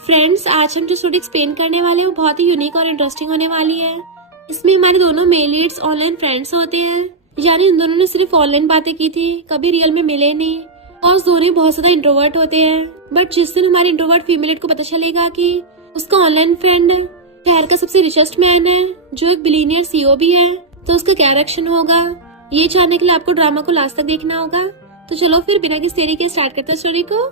Friends, आज हम जो स्टोरी एक्सप्लेन करने वाले हैं वो बहुत ही यूनिक और इंटरेस्टिंग होने वाली है। इसमें हमारे दोनों मेल लीड्स ऑनलाइन फ्रेंड्स होते हैं, यानी उन दोनों ने सिर्फ ऑनलाइन बातें की थी, कभी रियल में मिले नहीं। और दोनों बहुत ज्यादा इंट्रोवर्ट होते हैं। बट जिस दिन हमारे इंट्रोवर्ट फीमेल को पता चलेगा कि उसका ऑनलाइन फ्रेंड शहर का सबसे रिचेस्ट मैन है, जो एक बिलियनियर सीईओ भी है, तो उसका क्या रिएक्शन होगा, ये जानने के लिए आपको ड्रामा को लास्ट तक देखना होगा। तो चलो फिर बिना किसी देरी के स्टार्ट करते हैं स्टोरी को।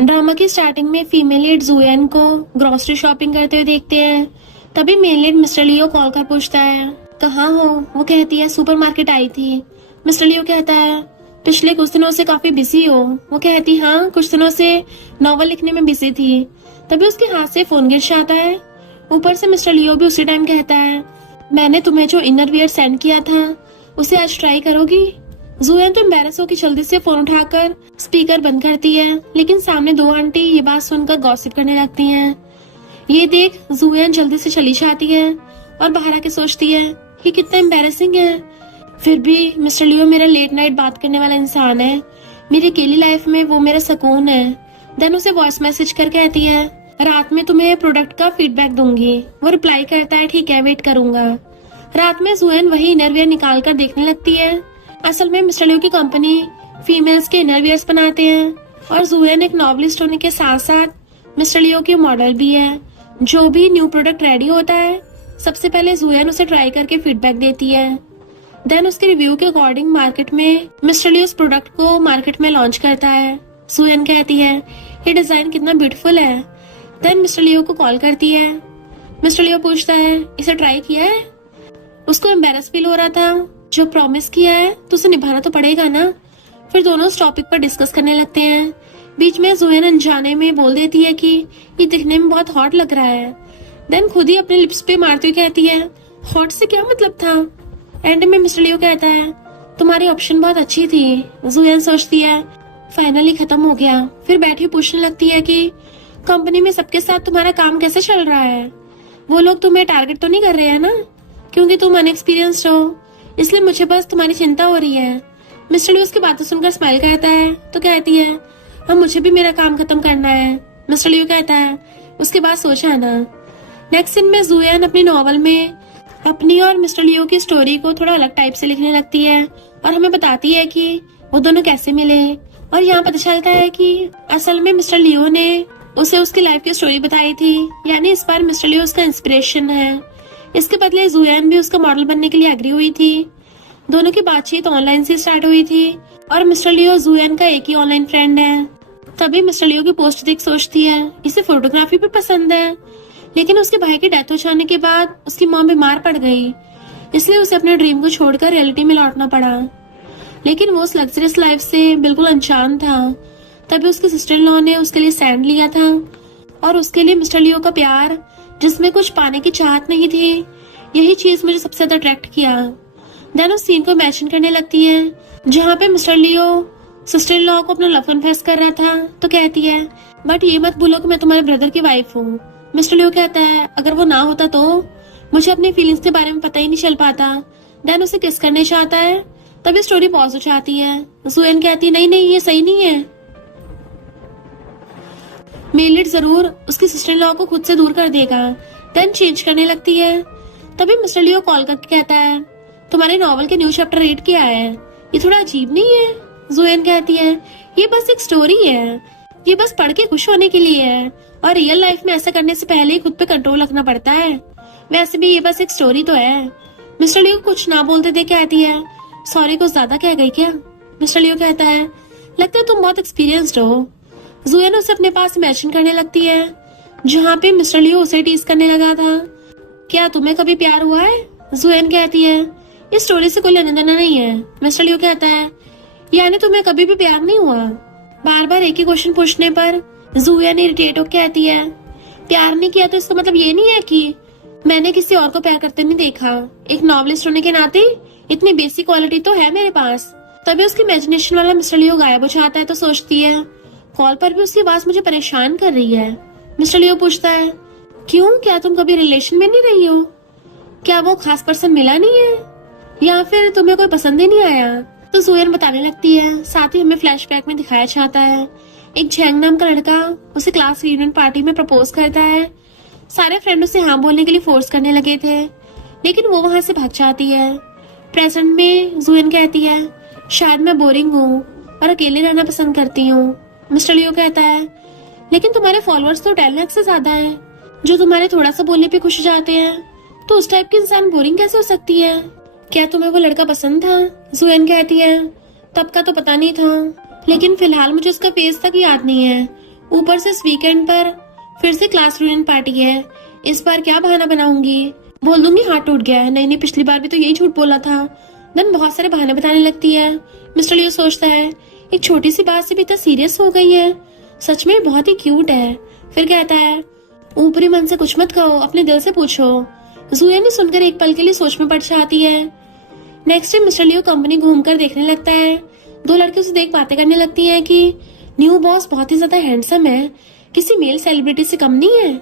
ड्रामा की स्टार्टिंग में फीमेल लीड जुएन को ग्रोसरी शॉपिंग करते हुए देखते हैं। तभी मेल लीड मिस्टर लियो कॉल कर पूछता है, कहाँ हो? वो कहती है, सुपरमार्केट आई थी। मिस्टर लियो कहता है, पिछले कुछ दिनों से काफी बिजी हो? वो कहती, हाँ, कुछ दिनों से नॉवल लिखने में बिजी थी। तभी उसके हाथ से फोन गिर जाता है। ऊपर से मिस्टर लियो भी उसी टाइम कहता है, मैंने तुम्हें जो इनर वियर सेंड किया था उसे आज ट्राई करोगी? जुएन तो एम्बैरस होकर जल्दी से फोन उठाकर स्पीकर बंद करती है, लेकिन सामने दो आंटी ये बात सुनकर गॉसिप करने लगती हैं। ये देख जुएन जल्दी से चली जाती है और बाहर आके सोचती है कि कितना एम्बैरसिंग है। फिर भी मिस्टर लियो मेरा लेट नाइट बात करने वाला इंसान है, मेरी अकेली लाइफ में वो मेरा सुकून है। देन उसे वॉइस मैसेज कर कहती है, रात में तुम्हें प्रोडक्ट का फीडबैक दूंगी। वो रिप्लाई करता है, ठीक है, वेट करूंगा। रात में जुएन वही इनरवियर निकाल कर देखने लगती है। असल में मिस्टर लियो की कंपनी फीमेल्स के इनरवियर्स बनाते हैं और जुएन एक नॉवलिस्ट होने के साथ साथ मिस्टर लियो की मॉडल भी है। जो भी न्यू प्रोडक्ट रेडी होता है सबसे पहले जुएन उसे ट्राई करके फीडबैक देती है। देन उसके रिव्यू के अकॉर्डिंग मार्केट में मिस्टर लियो उस प्रोडक्ट को मार्केट में लॉन्च करता है। जुएन कहती है, ये डिजाइन कितना ब्यूटीफुल है। देन मिस्टर लियो को कॉल करती है। मिस्टर लियो पूछता है, इसे ट्राई किया है? उसको एम्बैरस फील हो रहा था, जो प्रॉमिस किया है तो उसे निभाना तो पड़ेगा ना। फिर दोनों इस टॉपिक पर डिस्कस करने लगते हैं। बीच में जुएन अनजाने में बोल देती है कि ये दिखने में बहुत हॉट लग रहा है। देन खुद ही अपने लिप्स पे मारती हुई कहती है, हॉट से क्या मतलब था? एंड में मिस्टर लियो कहता है, तुम्हारी ऑप्शन बहुत अच्छी थी। जुएन सोचती है, फाइनली खत्म हो गया। फिर बैठी पूछने लगती है कि कंपनी में सबके साथ तुम्हारा काम कैसे चल रहा है? वो लोग तुम्हें टारगेट तो नहीं कर रहे हैं ना? क्योंकि तुम अनएक्सपीरियंस्ड हो, इसलिए मुझे बस तुम्हारी चिंता हो रही है। मिस्टर लियो उसकी बातें सुनकर स्माइल करता है तो कहती है, अब मुझे भी मेरा काम खत्म करना है। मिस्टर लियो कहता है, उसके बाद सोचा ना। नेक्स्ट सीन में जुएन अपनी नॉवल में अपनी और मिस्टर लियो की स्टोरी को थोड़ा अलग टाइप से लिखने लगती है और हमें बताती है कि वो दोनों कैसे मिले। और यहाँ पता चलता है कि असल में मिस्टर लियो ने उसे उसकी लाइफ की स्टोरी बताई थी, यानी इस बार मिस्टर लियो उसका इंस्पिरेशन है। इसके बदले जुएन भी उसका मॉडल बनने के लिए एग्री हुई थी। दोनों की बातचीत ऑनलाइन से स्टार्ट हुई थी और मिस्टर लियो जुएन का एक ही ऑनलाइन फ्रेंड है। तभी मिस्टर लियो की पोस्ट देख सोचती है, इसे फोटोग्राफी भी पसंद है। लेकिन उसके भाई की डेथ हो जाने के बाद उसकी मॉम बीमार पड़ गई, इसलिए उसे अपने ड्रीम को छोड़कर रियलिटी में लौटना पड़ा। लेकिन वो उस लग्जरियस लाइफ से बिल्कुल अनजान था। तभी उसके सिस्टर इन लॉ ने उसके लिए सैंड लिया था और उसके लिए मिस्टर लियो का प्यार, जिसमें कुछ पाने की चाहत नहीं थी, यही चीज मुझे सबसे ज्यादा अट्रैक्ट किया। देन उस सीन को इमेजिन करने लगती है जहाँ पे mister Leo sister in law को अपना लव कन्फेस कर रहा था तो कहती है, बट ये मत भूलो कि मैं तुम्हारे ब्रदर की वाइफ हूँ। मिस्टर लियो कहता है, अगर वो ना होता तो मुझे अपनी फीलिंग्स के बारे में पता ही नहीं चल पाता। देन उसे किस करने चाहता है, तभी स्टोरी पॉज हो जाती है। जुएन कहती है, नहीं नहीं, ये सही नहीं है। मेल लीड जरूर उसकी सिस्टर इन लॉ को खुद से दूर कर देगा। देन चेंज करने लगती है। तभी मिस्टर लियो कॉल करके कहता है, तुम्हारे नॉवल के न्यू चैप्टर रीड किया है, ये थोड़ा अजीब नहीं है? जुएन कहती है, ये बस एक स्टोरी है, ये बस पढ़ के खुश होने के लिए है और रियल लाइफ में ऐसा करने से पहले ही खुद पे कंट्रोल रखना पड़ता है। वैसे भी ये बस एक स्टोरी तो है। मिस्टर लियो कुछ ना बोलते थे कहती है, सॉरी कुछ ज्यादा कह गई क्या? मिस्टर लियो कहता है, लगता है तुम बहुत एक्सपीरियंस्ड हो। जुएन उसे अपने पास इमेजिन करने लगती है जहाँ पे मिस्टर लियो उसे टीज करने लगा था। क्या तुम्हें कभी प्यार हुआ है? जुएन कहती है, इस स्टोरी से कोई लेना देना नहीं है। मिस्टर लियो कहता है, यानी तुम्हें कभी भी प्यार नहीं हुआ? बार बार एक ही क्वेश्चन पूछने पर जुएन इरिटेट होकर कहती है, प्यार नहीं किया तो इसका मतलब ये नहीं है कि मैंने किसी और को प्यार करते नहीं देखा। एक नॉवलिस्ट होने के नाते इतनी बेसिक क्वालिटी तो है मेरे पास। तभी उसकी इमेजिनेशन वाला मिस्टर लियो गायब हो जाता है तो सोचती है, कॉल पर भी उसकी आवाज मुझे परेशान कर रही है। मिस्टर लियो पूछता है, क्यों, क्या तुम कभी रिलेशन में नहीं रही हो? क्या वो खास पर्सन मिला नहीं है या फिर तुम्हें कोई पसंद ही नहीं आया? तो जुएन बताने लगती है। साथ ही हमें फ्लैशबैक में दिखाया जाता है एक झैंग नाम का लड़का उसे क्लास रियूनियन पार्टी में प्रपोज करता है। सारे फ्रेंड उसे हाँ बोलने के लिए फोर्स करने लगे थे, लेकिन वो वहां से भाग जाती है। प्रेजेंट में जुएन कहती है, शायद मैं बोरिंग हूँ और अकेले रहना पसंद करती हूँ। मिस्टर लियो कहता है, लेकिन तुम्हारे फॉलोअर्स तो 10 लाख से ज्यादा है, जो तुम्हारे थोड़ा सा बोलने पे खुश हो जाते हैं। तो उस टाइप की इंसान बोरिंग कैसे हो सकती है? क्या तुम्हें वो लड़का पसंद था? जुएन कहती है, तब का तो पता नहीं था, लेकिन फिलहाल मुझे उसका फेस तक याद नहीं है। ऊपर से इस वीकेंड पर फिर से क्लास रियूनियन पार्टी है। इस बार क्या बहाना बनाऊंगी? बोल दूंगी हाथ टूट गया है। नहीं, पिछली बार भी तो यही झूठ बोला था। देन बहुत सारे बहाने बताने लगती है। मिस्टर लियो सोचता है, एक छोटी सी बात से भी इतना सीरियस हो गई है। सच में बहुत ही क्यूट है। फिर कहता है, ऊपरी मन से कुछ मत कहो, अपने दिल से पूछो। जुएन ने सुनकर एक पल के लिए सोच में पड़ जाती है। नेक्स्ट डे मिस्टर लियो कंपनी घूमकर देखने लगता है। दो लड़के उसे देख बातें करने लगती हैं कि न्यू बॉस बहुत ही ज्यादा हैंडसम है, किसी मेल सेलिब्रिटी से कम नहीं है।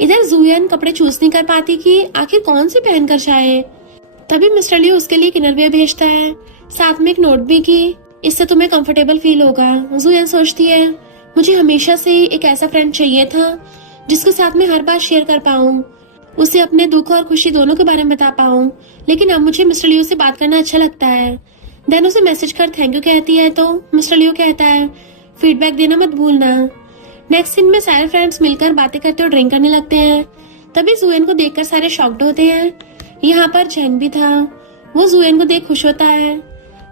इधर जुएन कपड़े चूज नहीं कर पाती कि आखिर कौन से पहन कर जाए। तभी मिस्टर लियो उसके लिए एक इनरवियर भेजता है, साथ में एक नोट भी कि इससे तुम्हें कंफर्टेबल फील होगा। जुएन सोचती है, मुझे हमेशा से एक ऐसा फ्रेंड चाहिए था जिसके साथ मैं हर बात शेयर कर पाऊँ, उसे अपने दुख और खुशी दोनों के बारे में बता पाऊँ। लेकिन अब मुझे मिस्टर लियो से बात करना अच्छा लगता है। देन उसे मैसेज कर थैंक यू कहती है तो मिस्टर लियो कहता है, फीडबैक देना मत भूलना। नेक्स्ट सीन में सारे फ्रेंड्स मिलकर बातें करते और ड्रिंक करने लगते हैं। तभी जुएन को देखकर सारे शॉक्ड होते हैं। यहाँ पर झैंग भी था, वो जुएन को देख खुश होता है।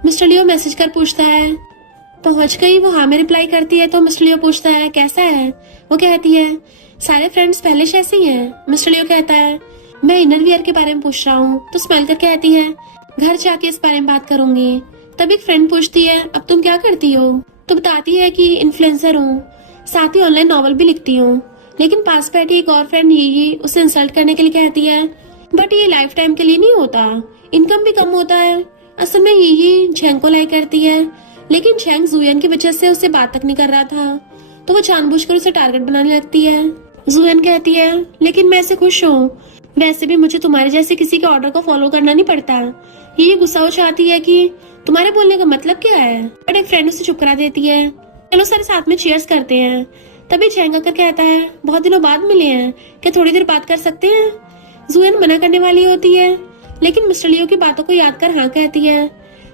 मिस्टर लियो मैसेज कर पूछता है, पहुंच गई? वो हाँ में रिप्लाई करती है तो मिस्टर लियो पूछता है, कैसा है? वो कहती है, सारे फ्रेंड्स पहले से ऐसे ही हैं। मिस्टर लियो कहता है, मैं इनर वियर के बारे में पूछ रहा हूँ। तो स्माइल कर कहती है, घर जाके इस बारे में बात करूंगी। तब एक फ्रेंड पूछती है, अब तुम क्या करती हो? तो बताती है कि इन्फ्लुएंसर हूँ, साथ ही ऑनलाइन नॉवल भी लिखती हूँ। लेकिन पास बैठी एक और फ्रेंड ये उसे इंसल्ट करने के लिए कहती है, बट ये लाइफ टाइम के लिए नहीं होता, इनकम भी कम होता है। असल में ये झैंग को लाइक करती है, लेकिन झैंग जुएन की वजह से उससे बात तक नहीं कर रहा था, तो वो जानबूझकर उसे टारगेट बनाने लगती है। जुएन कहती है, लेकिन मैं ऐसे खुश हूँ, वैसे भी मुझे तुम्हारे जैसे किसी के ऑर्डर को फॉलो करना नहीं पड़ता। ये गुस्सा हो जाती है कि तुम्हारे बोलने का मतलब क्या है, बट एक फ्रेंड उसे चुप करा देती है। चलो सारे साथ में चीयर्स करते हैं। तभी झैंग आकर कहता है, बहुत दिनों बाद मिले हैं, क्या थोड़ी देर बात कर सकते हैं? जुएन मना करने वाली होती है, लेकिन मिस्टर लियो की बातों को याद कर हाँ कहती है।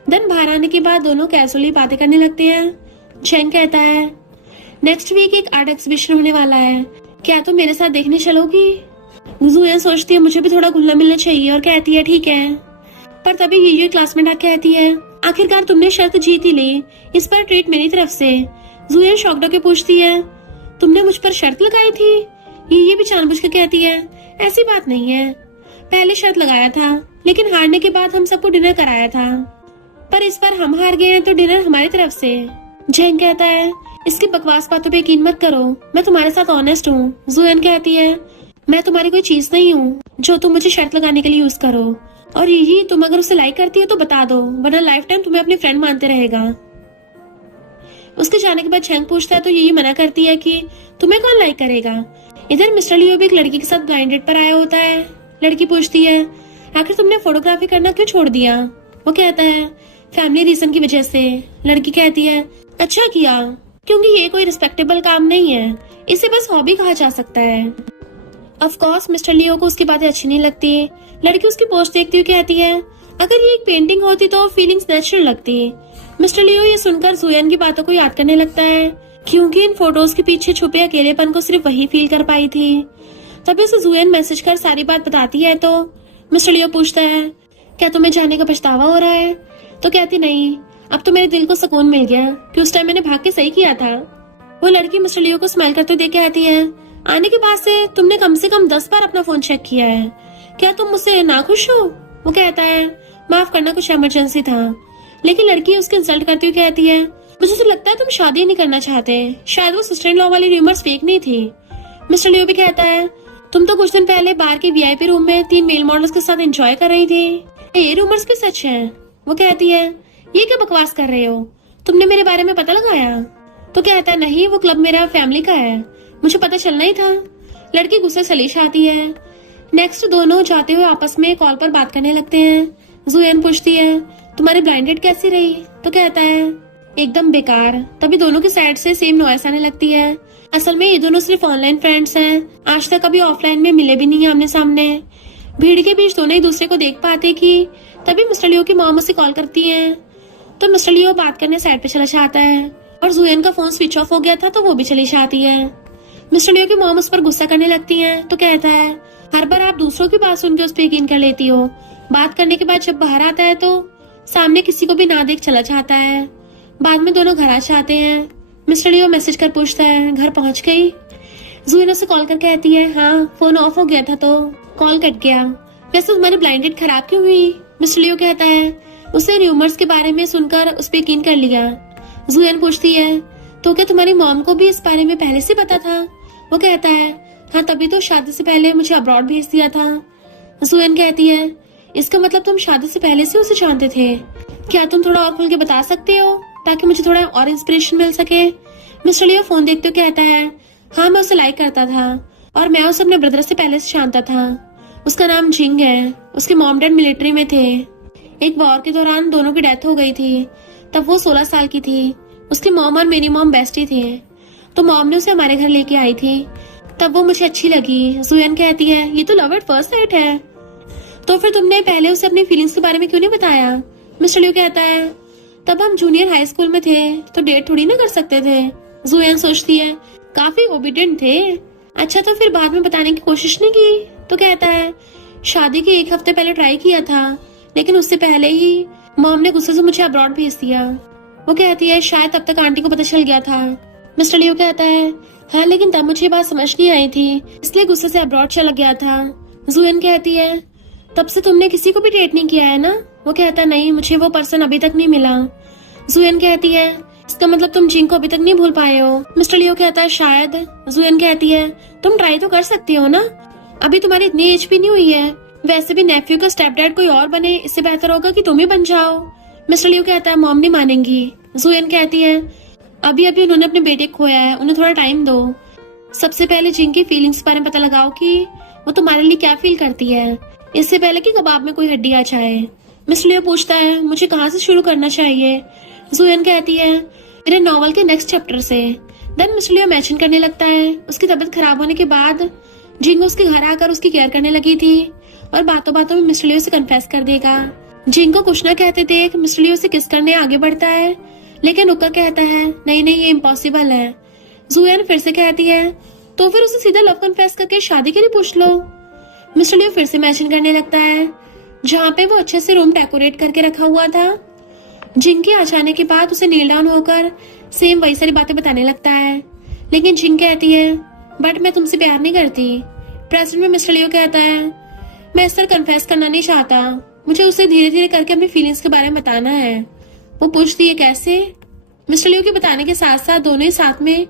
देन बाहर आने के बाद दोनों कैजुअली बातें करने लगते हैं। झैंग कहता है, नेक्स्ट वीक एक आर्ट एग्जीबिशन होने वाला है, क्या तुम मेरे साथ देखने चलोगी? जुएन सोचती है मुझे भी थोड़ा घुलना मिलना चाहिए और कहती है ठीक है। पर तभी ये क्लासमेट आके कहती है, आखिरकार तुमने शर्त जीत ही ली, इस पर ट्रीट मेरी तरफ से। जुएन शॉक्ड होकर पूछती है, तुमने मुझ पर शर्त लगाई थी? ये भी जानबूझ के कहती है, ऐसी बात नहीं है, पहले शर्त लगाया था, लेकिन हारने के बाद हम सबको डिनर कराया था, पर इस बार हम हार गए हैं तो डिनर हमारी तरफ से। झैंग कहता है, इसकी बकवास बातों पे यकीन मत करो, मैं तुम्हारे साथ ऑनेस्ट हूँ। जुएन कहती है, मैं तुम्हारी कोई चीज नहीं हूँ जो तुम मुझे शर्त लगाने के लिए यूज करो, और यही तुम अगर उसे लाइक करती हो तो बता दो, वरना लाइफ टाइम तुम्हें अपनी फ्रेंड मानते रहेगा। उसके जाने के बाद झैंग पूछता है तो यही मना करती है कि तुम्हें कौन लाइक करेगा। इधर मिस्टर लियो भी एक लड़की के साथ ब्लाइंड डेट पर आया होता है। लड़की पूछती है, आखिर तुमने फोटोग्राफी करना क्यों छोड़ दिया? वो कहता है, फैमिली रीजन की वजह से। लड़की कहती है, अच्छा किया, क्योंकि ये कोई रिस्पेक्टेबल काम नहीं है, इसे बस हॉबी कहा जा सकता है। ऑफ कोर्स मिस्टर लियो को उसकी बातें अच्छी नहीं लगती। लड़की उसकी पोस्ट देखती हुई कहती है, अगर ये एक पेंटिंग होती तो फीलिंग्स नेचुरल लगती। मिस्टर लियो ये सुनकर जुएन की बातों को याद करने लगता है, क्योंकि इन फोटोज के पीछे छुपे अकेलेपन को सिर्फ वही फील कर पाई थी। तभी उसे जुएन मैसेज कर सारी बात बताती है तो मिस्टर लियो पूछता है, क्या तुम्हें जाने का पछतावा हो रहा है? तो कहती, नहीं, अब तो मेरे दिल को सुकून मिल गया कि उस टाइम मैंने भाग के सही किया था। वो लड़की मिस्टर लियो को स्माइल करते देख के आती है, आने के बाद से तुमने कम से कम 10 बार अपना फोन चेक किया है, क्या तुम मुझसे नाखुश हो? वो कहता है, माफ करना, कुछ इमरजेंसी था। लेकिन लड़की उसके इंसल्ट करती हुई कहती है, मुझे तो लगता है तुम शादी नहीं करना चाहते, शायद वो सिस्टर इन लॉ वाली रूमर्स फेक नहीं थी। मिस्टर लियो भी कहता है, तुम तो कुछ दिन पहले बार के वीआईपी रूम में 3 मेल मॉडल्स के साथ एंजॉय कर रही थी, ये रूमर्स भी सच है? वो कहती है, ये क्या बकवास कर रहे हो, तुमने मेरे बारे में पता लगाया? तो कहता है, नहीं, वो क्लब मेरा फैमिली का है, मुझे पता चलना ही था। लड़की गुस्से से लीश आती है। नेक्स्ट दोनों जाते हुए आपस में कॉल पर बात करने लगते हैं। जुएन पूछती है, तुम्हारी ब्लाइंड डेट कैसी रही? तो कहता है, एकदम बेकार। तभी दोनों की साइड से सेम नॉइस आने लगती है। असल में ये दोनों सिर्फ ऑनलाइन फ्रेंड्स हैं, आज तक कभी ऑफलाइन में मिले भी नहीं है आमने सामने। भीड़ के बीच दोनों एक दूसरे को देख पाते कि तभी मिस्टर लियो की मॉम उसे कॉल करती है, तो मिस्टर लियो बात करने साइड पे चला जाता है और जुएन का फोन स्विच ऑफ हो गया था तो वो भी चली जाती है। मिस्टर लियो की मॉम उस पर गुस्सा करने लगती है तो कहता है, हर बार आप दूसरों की बात सुन के उस पर यकीन कर लेती हो। बात करने के बाद जब बाहर आता है तो सामने किसी को भी ना देख चला जाता है। बाद में दोनों घर आ जाते हैं। मिस्टर लियो मैसेज कर पूछता है, घर पहुंच गई? जुएन उसे कॉल कर कहती है, हाँ फोन ऑफ हो गया था तो कॉल कट गया। वैसे तुम्हारी ब्लाइंड डेट खराब क्यों हुई? मिस्टर लियो कहता है, उसे र्यूमर्स के बारे में सुनकर उस पर यकीन कर लिया। जुएन पूछती है, तो क्या तुम्हारी मॉम को भी इस बारे में पहले से पता था? वो कहता है, हाँ तभी तो शादी से पहले मुझे अब्रॉड भेज दिया था। जुएन कहती है, इसका मतलब तुम शादी से पहले से उसे जानते थे? क्या तुम थोड़ा और खुल के बता सकते हो ताकि मुझे थोड़ा और इंस्पिरेशन मिल सके? मिस्टर लियो फोन देखते हुए कहता है, हाँ मैं उसे लाइक करता था और मैं उसे अपने ब्रदर से पहले से जानता था। उसका नाम जिंग है। उसके मॉम डैड मिलिट्री में थे। एक वॉर के दौरान दोनों की डेथ हो गई थी। तब वो 16 साल की थी। उसकी मॉम और मेरी मॉम बेस्टी थे, तो मॉम ने उसे हमारे घर लेके आई थी। तब वो मुझे अच्छी लगी। जुएन कहती है, ये तो लव एट फर्स्ट साइट है। तो फिर तुमने पहले उसे अपनी फीलिंग्स के बारे में क्यों नहीं बताया? मिस्टर लियो कहता है, तब हम जूनियर हाई स्कूल में थे तो डेट थोड़ी ना कर सकते थे। जुएन सोचती है, काफी ओबीडिएंट थे। अच्छा तो फिर बाद में बताने की कोशिश नहीं की? तो कहता है, शादी के एक हफ्ते पहले ट्राई किया था, लेकिन उससे पहले ही मॉम ने गुस्से से मुझे अब्रॉड भेज दिया। वो कहती है, शायद तब तक आंटी को पता चल गया था। मिस्टर लियो कहता है, हाँ लेकिन तब मुझे बात समझ नहीं आई थी, इसलिए गुस्से से अब्रॉड चला गया था। जुएन कहती है, तब से तुमने किसी को भी डेट नहीं किया है ना? वो कहता, नहीं मुझे वो पर्सन अभी तक नहीं मिला। जुएन कहती है, इसका मतलब तुम जिंग को अभी तक नहीं भूल पाए हो? मिस्टर लियो कहता है, शायद। जुएन कहती है, तुम ट्राई तो कर सकती हो ना, अभी तुम्हारी इतनी एज भी नहीं हुई है। वैसे भी नेफ्यू का स्टेप डैड कोई और बने, इससे बेहतर होगा कि तुम ही बन जाओ। मिस्टर लियो कहता है, मॉम नहीं मानेंगी। जुएन कहती है, अभी अभी उन्होंने अपने बेटे को खोया है, उन्हें थोड़ा टाइम दो। सबसे पहले जिंग की फीलिंग्स के बारे में पता लगाओ कि वो तुम्हारे लिए क्या फील करती है, इससे पहले कि कबाब में कोई हड्डी आ जाए। मिस्टर लियो पूछता है, मुझे कहाँ से शुरू करना चाहिए? जुएन कहती है, मेरे नॉवल के नेक्स्ट चैप्टर से। देन मिस्टर लियो मैचिंग करने लगता है। उसकी तबीयत खराब होने के बाद जिंग उसके घर आकर उसकी केयर करने लगी थी और बातों बातों में मिस्टर लियो से कन्फेस कर देगा। जिंग को कुछ न कहते देख मिस्टर लियो से किस करने आगे बढ़ता है, लेकिन रुका कहता है, नहीं नहीं ये इम्पॉसिबल है। जुएन फिर से कहती है, तो फिर उसे सीधा लव कन्फेस करके शादी के लिए पूछ लो। मिस्टर लियो फिर से मैचिंग करने लगता है, जहाँ पे वो अच्छे से रूम डेकोरेट करके रखा हुआ था। जिंग के आ जाने के बाद उसे नील डाउन होकर सेम वही सारी बातें बताने लगता है, लेकिन जिंग कहती है, बट मैं तुमसे प्यार नहीं करती। प्रेजेंट में मिस्टर लियो कहता है, मैं इस तरह कन्फेस करना नहीं चाहता, मुझे उसे धीरे धीरे करके अपनी फीलिंग्स के बारे में बताना है। वो पूछती है, कैसे? मिस्टर लियो के बताने के साथ साथ दोनों ही साथ में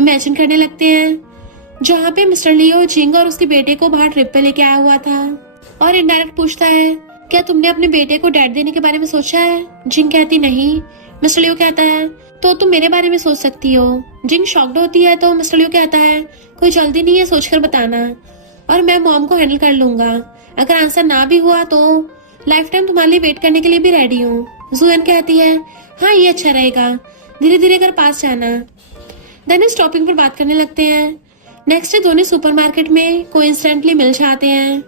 इमेजिन करने लगते हैं, जहाँ पे मिस्टर लियो जिंग और उसके बेटे को बाहर ट्रिप पे लेके आया हुआ था और इनडायरेक्ट पूछता है, क्या तुमने अपने बेटे को डैड देने के बारे में सोचा है? जिंग कहती, नहीं। मिस्टर लियो कहता है, तो तुम मेरे बारे में सोच सकती हो। जिंग शॉक्ड होती है तो मिस्टर लियो कहता है, कोई जल्दी नहीं है, सोचकर बताना और मैं मॉम को हैंडल कर लूंगा। अगर आंसर ना भी हुआ तो लाइफ टाइम तुम्हारे लिए वेट करने के लिए भी रेडी हूँ। जुएन कहती है, हाँ ये अच्छा रहेगा, धीरे धीरे कर पास जाना। देन इस टॉपिक पर बात करने लगते हैं। नेक्स्ट डे दोनों सुपरमार्केट में कोइंसिडेंटली मिल जाते हैं,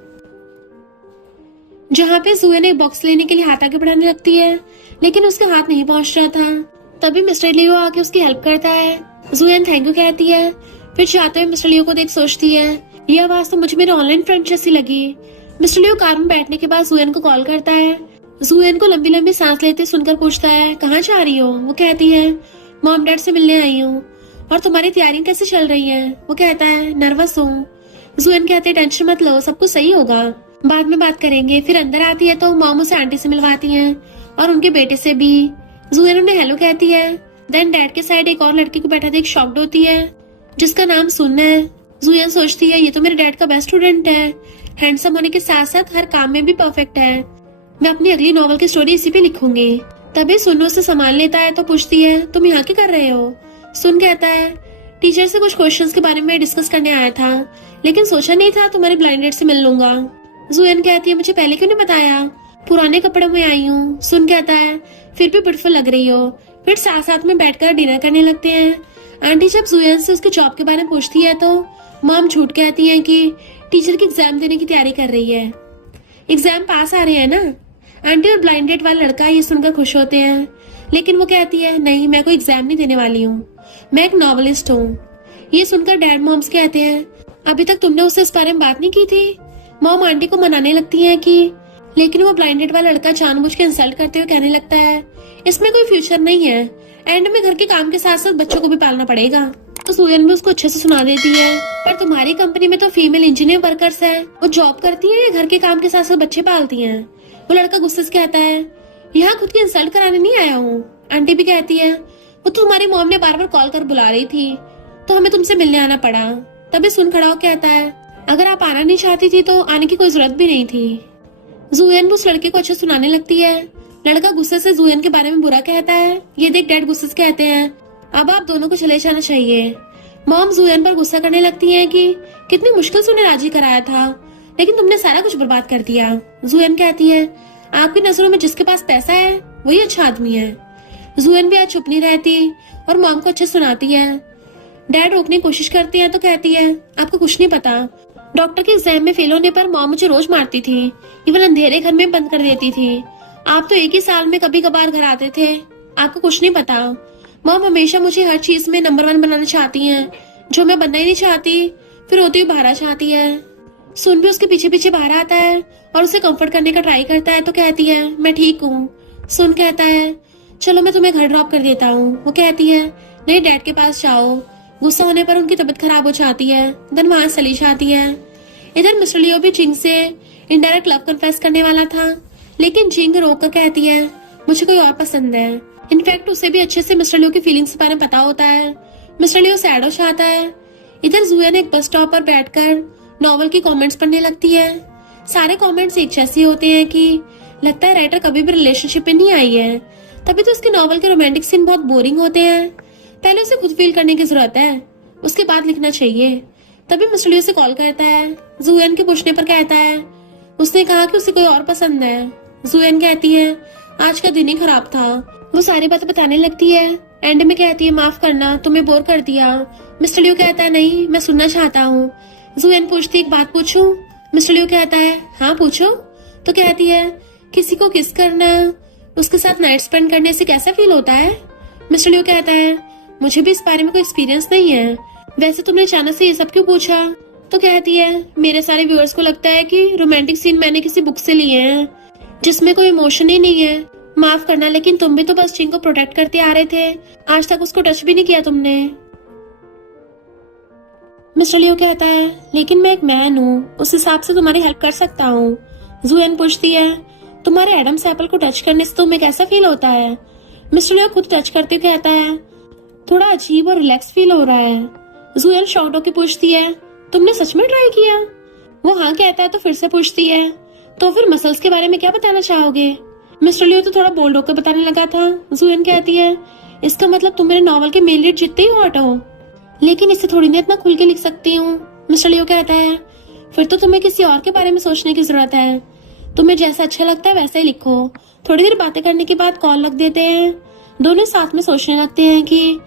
जहाँ पे जुएन एक बॉक्स लेने के लिए हाथ आगे बढ़ाने लगती है, लेकिन उसका हाथ नहीं पहुंच रहा था। तभी मिस्टर लियो आके उसकी हेल्प करता है। जुएन थैंक यू कहती है, फिर जाते हुए मिस्टर लियो को देख सोचती है, ये आवाज तो मुझे मेरे ऑनलाइन फ्रेंड जैसी लगी। मिस्टर लियो कार में बैठने के बाद जुएन को कॉल करता है। जुएन को लंबी लंबी सांस लेते सुनकर पूछता है, कहाँ जा रही हो? वो कहती है, मॉम डैड से मिलने आई हूँ। और तुम्हारी तैयारी कैसे चल रही है? वो कहता है, नर्वस हूँ। जुएन कहते हैं, टेंशन मत लो, सब कुछ सही होगा, बाद में बात करेंगे। फिर अंदर आती है तो मॉम उसे आंटी से मिलवाती हैं और उनके बेटे से भी। जुएन उन्हें हेलो कहती है। देन डैड के साइड एक और लड़की को बैठा देख शॉक्ड होती है, जिसका नाम सुन है। जुएन सोचती है, ये तो मेरे डैड का बेस्ट स्टूडेंट है, हैंडसम होने के साथ साथ हर काम में भी परफेक्ट है, मैं अपनी अगली नॉवल की स्टोरी इसी पे लिखूंगी। तभी सुन उसे संभाल लेता है तो पूछती है, तुम यहाँ क्या कर रहे हो? सुन कहता है, टीचर से कुछ क्वेश्चंस के बारे में डिस्कस करने आया था, लेकिन सोचा नहीं था तुम्हारी ब्लाइंड डेट से मिल लूंगा। जुएन कहती है, मुझे पहले क्यों नहीं बताया? पुराने कपड़ों में आई हूँ। सुन कहता है, फिर भी ब्यूटीफुल लग रही हो, फिर साथ साथ में बैठकर डिनर करने लगते हैं। आंटी जब जुएन से उसके जॉब के बारे में पूछती है तो मॉम झूठ कहती है कि टीचर की एग्जाम देने की तैयारी कर रही है। एग्जाम पास आ रहे हैं ना। आंटी और ब्लाइंडेड वाला लड़का ये सुनकर खुश होते हैं, लेकिन वो कहती है नहीं, मैं कोई एग्जाम नहीं देने वाली हूँ, मैं एक नॉवेलिस्ट हूँ। ये सुनकर डैड मॉम्स कहते हैं अभी तक तुमने उससे इस बारे में बात नहीं की थी। मॉम आंटी को मनाने लगती है कि लेकिन वो ब्लाइंडेड वाला लड़का जानबूझ के इंसल्ट करते हुए कहने लगता है इसमें कोई फ्यूचर नहीं है, एंड में घर के काम के साथ साथ बच्चों को भी पालना पड़ेगा। तो सुयन भी उसको अच्छे से सुना देती है, पर तुम्हारी कंपनी में तो फीमेल इंजीनियर वर्कर्स है, वो जॉब करती है या घर के काम के साथ साथ बच्चे पालती हैं। वो लड़का गुस्से से कहता है यहाँ खुद की इंसल्ट कराने नहीं आया हूँ। आंटी भी कहती है वो तो तुम्हारी मॉम ने बार बार कॉल कर बुला रही थी तो हमें तुमसे मिलने आना पड़ा। तभी सुन खड़ा हो कहता है अगर आप आना नहीं चाहती थी तो आने की कोई जरूरत भी नहीं थी। जुएन उस लड़के को अच्छे सुनाने लगती है। लड़का गुस्से से जुएन के बारे में बुरा कहता है। ये देख डैड गुस्से से कहते हैं अब आप दोनों को चले जाना चाहिए। मॉम जुएन पर गुस्सा करने लगती है कि कितनी मुश्किल से उन्हें राजी कराया था, लेकिन तुमने सारा कुछ बर्बाद कर दिया। जुएन कहती है आपकी नजरों में जिसके पास पैसा है वही अच्छा आदमी है। जुएन भी आज चुप नहीं रहती और मॉम को अच्छे सुनाती है। डैड रोकने की कोशिश करती है तो कहती है आपको कुछ नहीं पता, डॉक्टर के एग्जाम में फेल होने पर मॉम मुझे रोज मारती थी, इवन अंधेरे घर में बंद कर देती थी। आप तो एक ही साल में कभी कभार घर आते थे, आपको कुछ नहीं पता। मॉम हमेशा मुझे हर चीज में नंबर 1 बनाना चाहती हैं, जो मैं बनना ही नहीं चाहती, फिर होती हुई बाहर चाहती है। सुन भी उसके पीछे पीछे बाहर आता है और उसे कंफर्ट करने का ट्राई करता है तो कहती है मैं ठीक हूँ। सुन कहता है चलो मैं तुम्हें घर ड्रॉप कर देता हूँ। वो कहती है नहीं, डैड के पास जाओ। गुस्सा होने पर उनकी तबीयत खराब हो जाती है। देन वहां चली जाती है। इधर मिस्टर लियो भी जिंग से इनडायरेक्ट लव कन्फेस करने वाला था, लेकिन जिंग रोककर कहती है मुझे कोई और पसंद है। इनफैक्ट उसे भी अच्छे से मिस्टर लियो की फीलिंग्स के बारे में पता होता है। मिस्टर लियो सैड हो जाता है। इधर जुएन एक बस स्टॉप पर बैठकर नॉवल की कमेंट्स पढ़ने लगती है। सारे कमेंट्स एक जैसे होते हैं कि लगता है राइटर कभी भी रिलेशनशिप में नहीं आई है, तभी तो उसके नॉवल के रोमांटिक सीन बहुत बोरिंग होते हैं। पहले उसे खुद फील करने की जरूरत है, उसके बाद लिखना चाहिए। तभी मिस्टर लियो से कॉल करता है। जुएन के पूछने पर कहता है उसने कहा कि उसे कोई और पसंद है। जुएन कहती है आज का दिन ही खराब था। वो सारी बातें बताने लगती है। एंड में कहती है माफ करना, तुम्हें बोर कर दिया। मिस्टर लियो कहता है नहीं, मैं सुनना चाहता हूँ। जुएन पूछती एक बात पूछूं? मिस्टर लियो कहता है हाँ पूछो। तो कहती है किसी को किस करना, उसके साथ नाइट स्पेंड करने से कैसा फील होता है? मिस्टर लियो कहता है मुझे भी इस बारे में कोई एक्सपीरियंस नहीं है, वैसे तुमने अचानक से ये सब क्यों पूछा? तो कहती है मेरे सारे व्यूअर्स को लगता है कि रोमांटिक सीन मैंने किसी बुक से लिए हैं जिसमें कोई इमोशन ही नहीं है। माफ करना, लेकिन तुम भी तो बस जिंग को प्रोटेक्ट करते आ रहे थे, आज तक उसको टच भी नहीं किया तुमने। मिस्टर लियो कहता है लेकिन मैं एक मैन हूँ, उस हिसाब से तुम्हारी हेल्प कर सकता हूँ। जुएन पूछती है तुम्हारे एडम्स एप्पल को टच करने से तुम्हें कैसा फील होता है? मिस्टर लियो खुद टच करते कहता है थोड़ा अजीब और रिलैक्स फील हो रहा है। जुएन शॉक्ड होकर पूछती है तुमने सच में ट्राई किया? वो हाँ कहता है तो फिर से पूछती है तो फिर मसल्स के बारे में क्या बताना चाहोगे? मिस्टर लियो तो थोड़ा बोल्ड होकर बताने लगा था। जुएन कहती है इसका मतलब तुम मेरे नॉवल के मेन लीड जितने ही हॉट हो, लेकिन इसे थोड़ी ना इतना खुल के लिख सकती हूँ। मिस्टर लियो कहता है फिर तो तुम्हें किसी और के बारे में सोचने की जरूरत है, तुम्हें जैसा अच्छा लगता है वैसा ही लिखो। थोड़ी देर बातें करने के बाद कॉल रख देते हैं। दोनों साथ में सोचने लगते हैं कि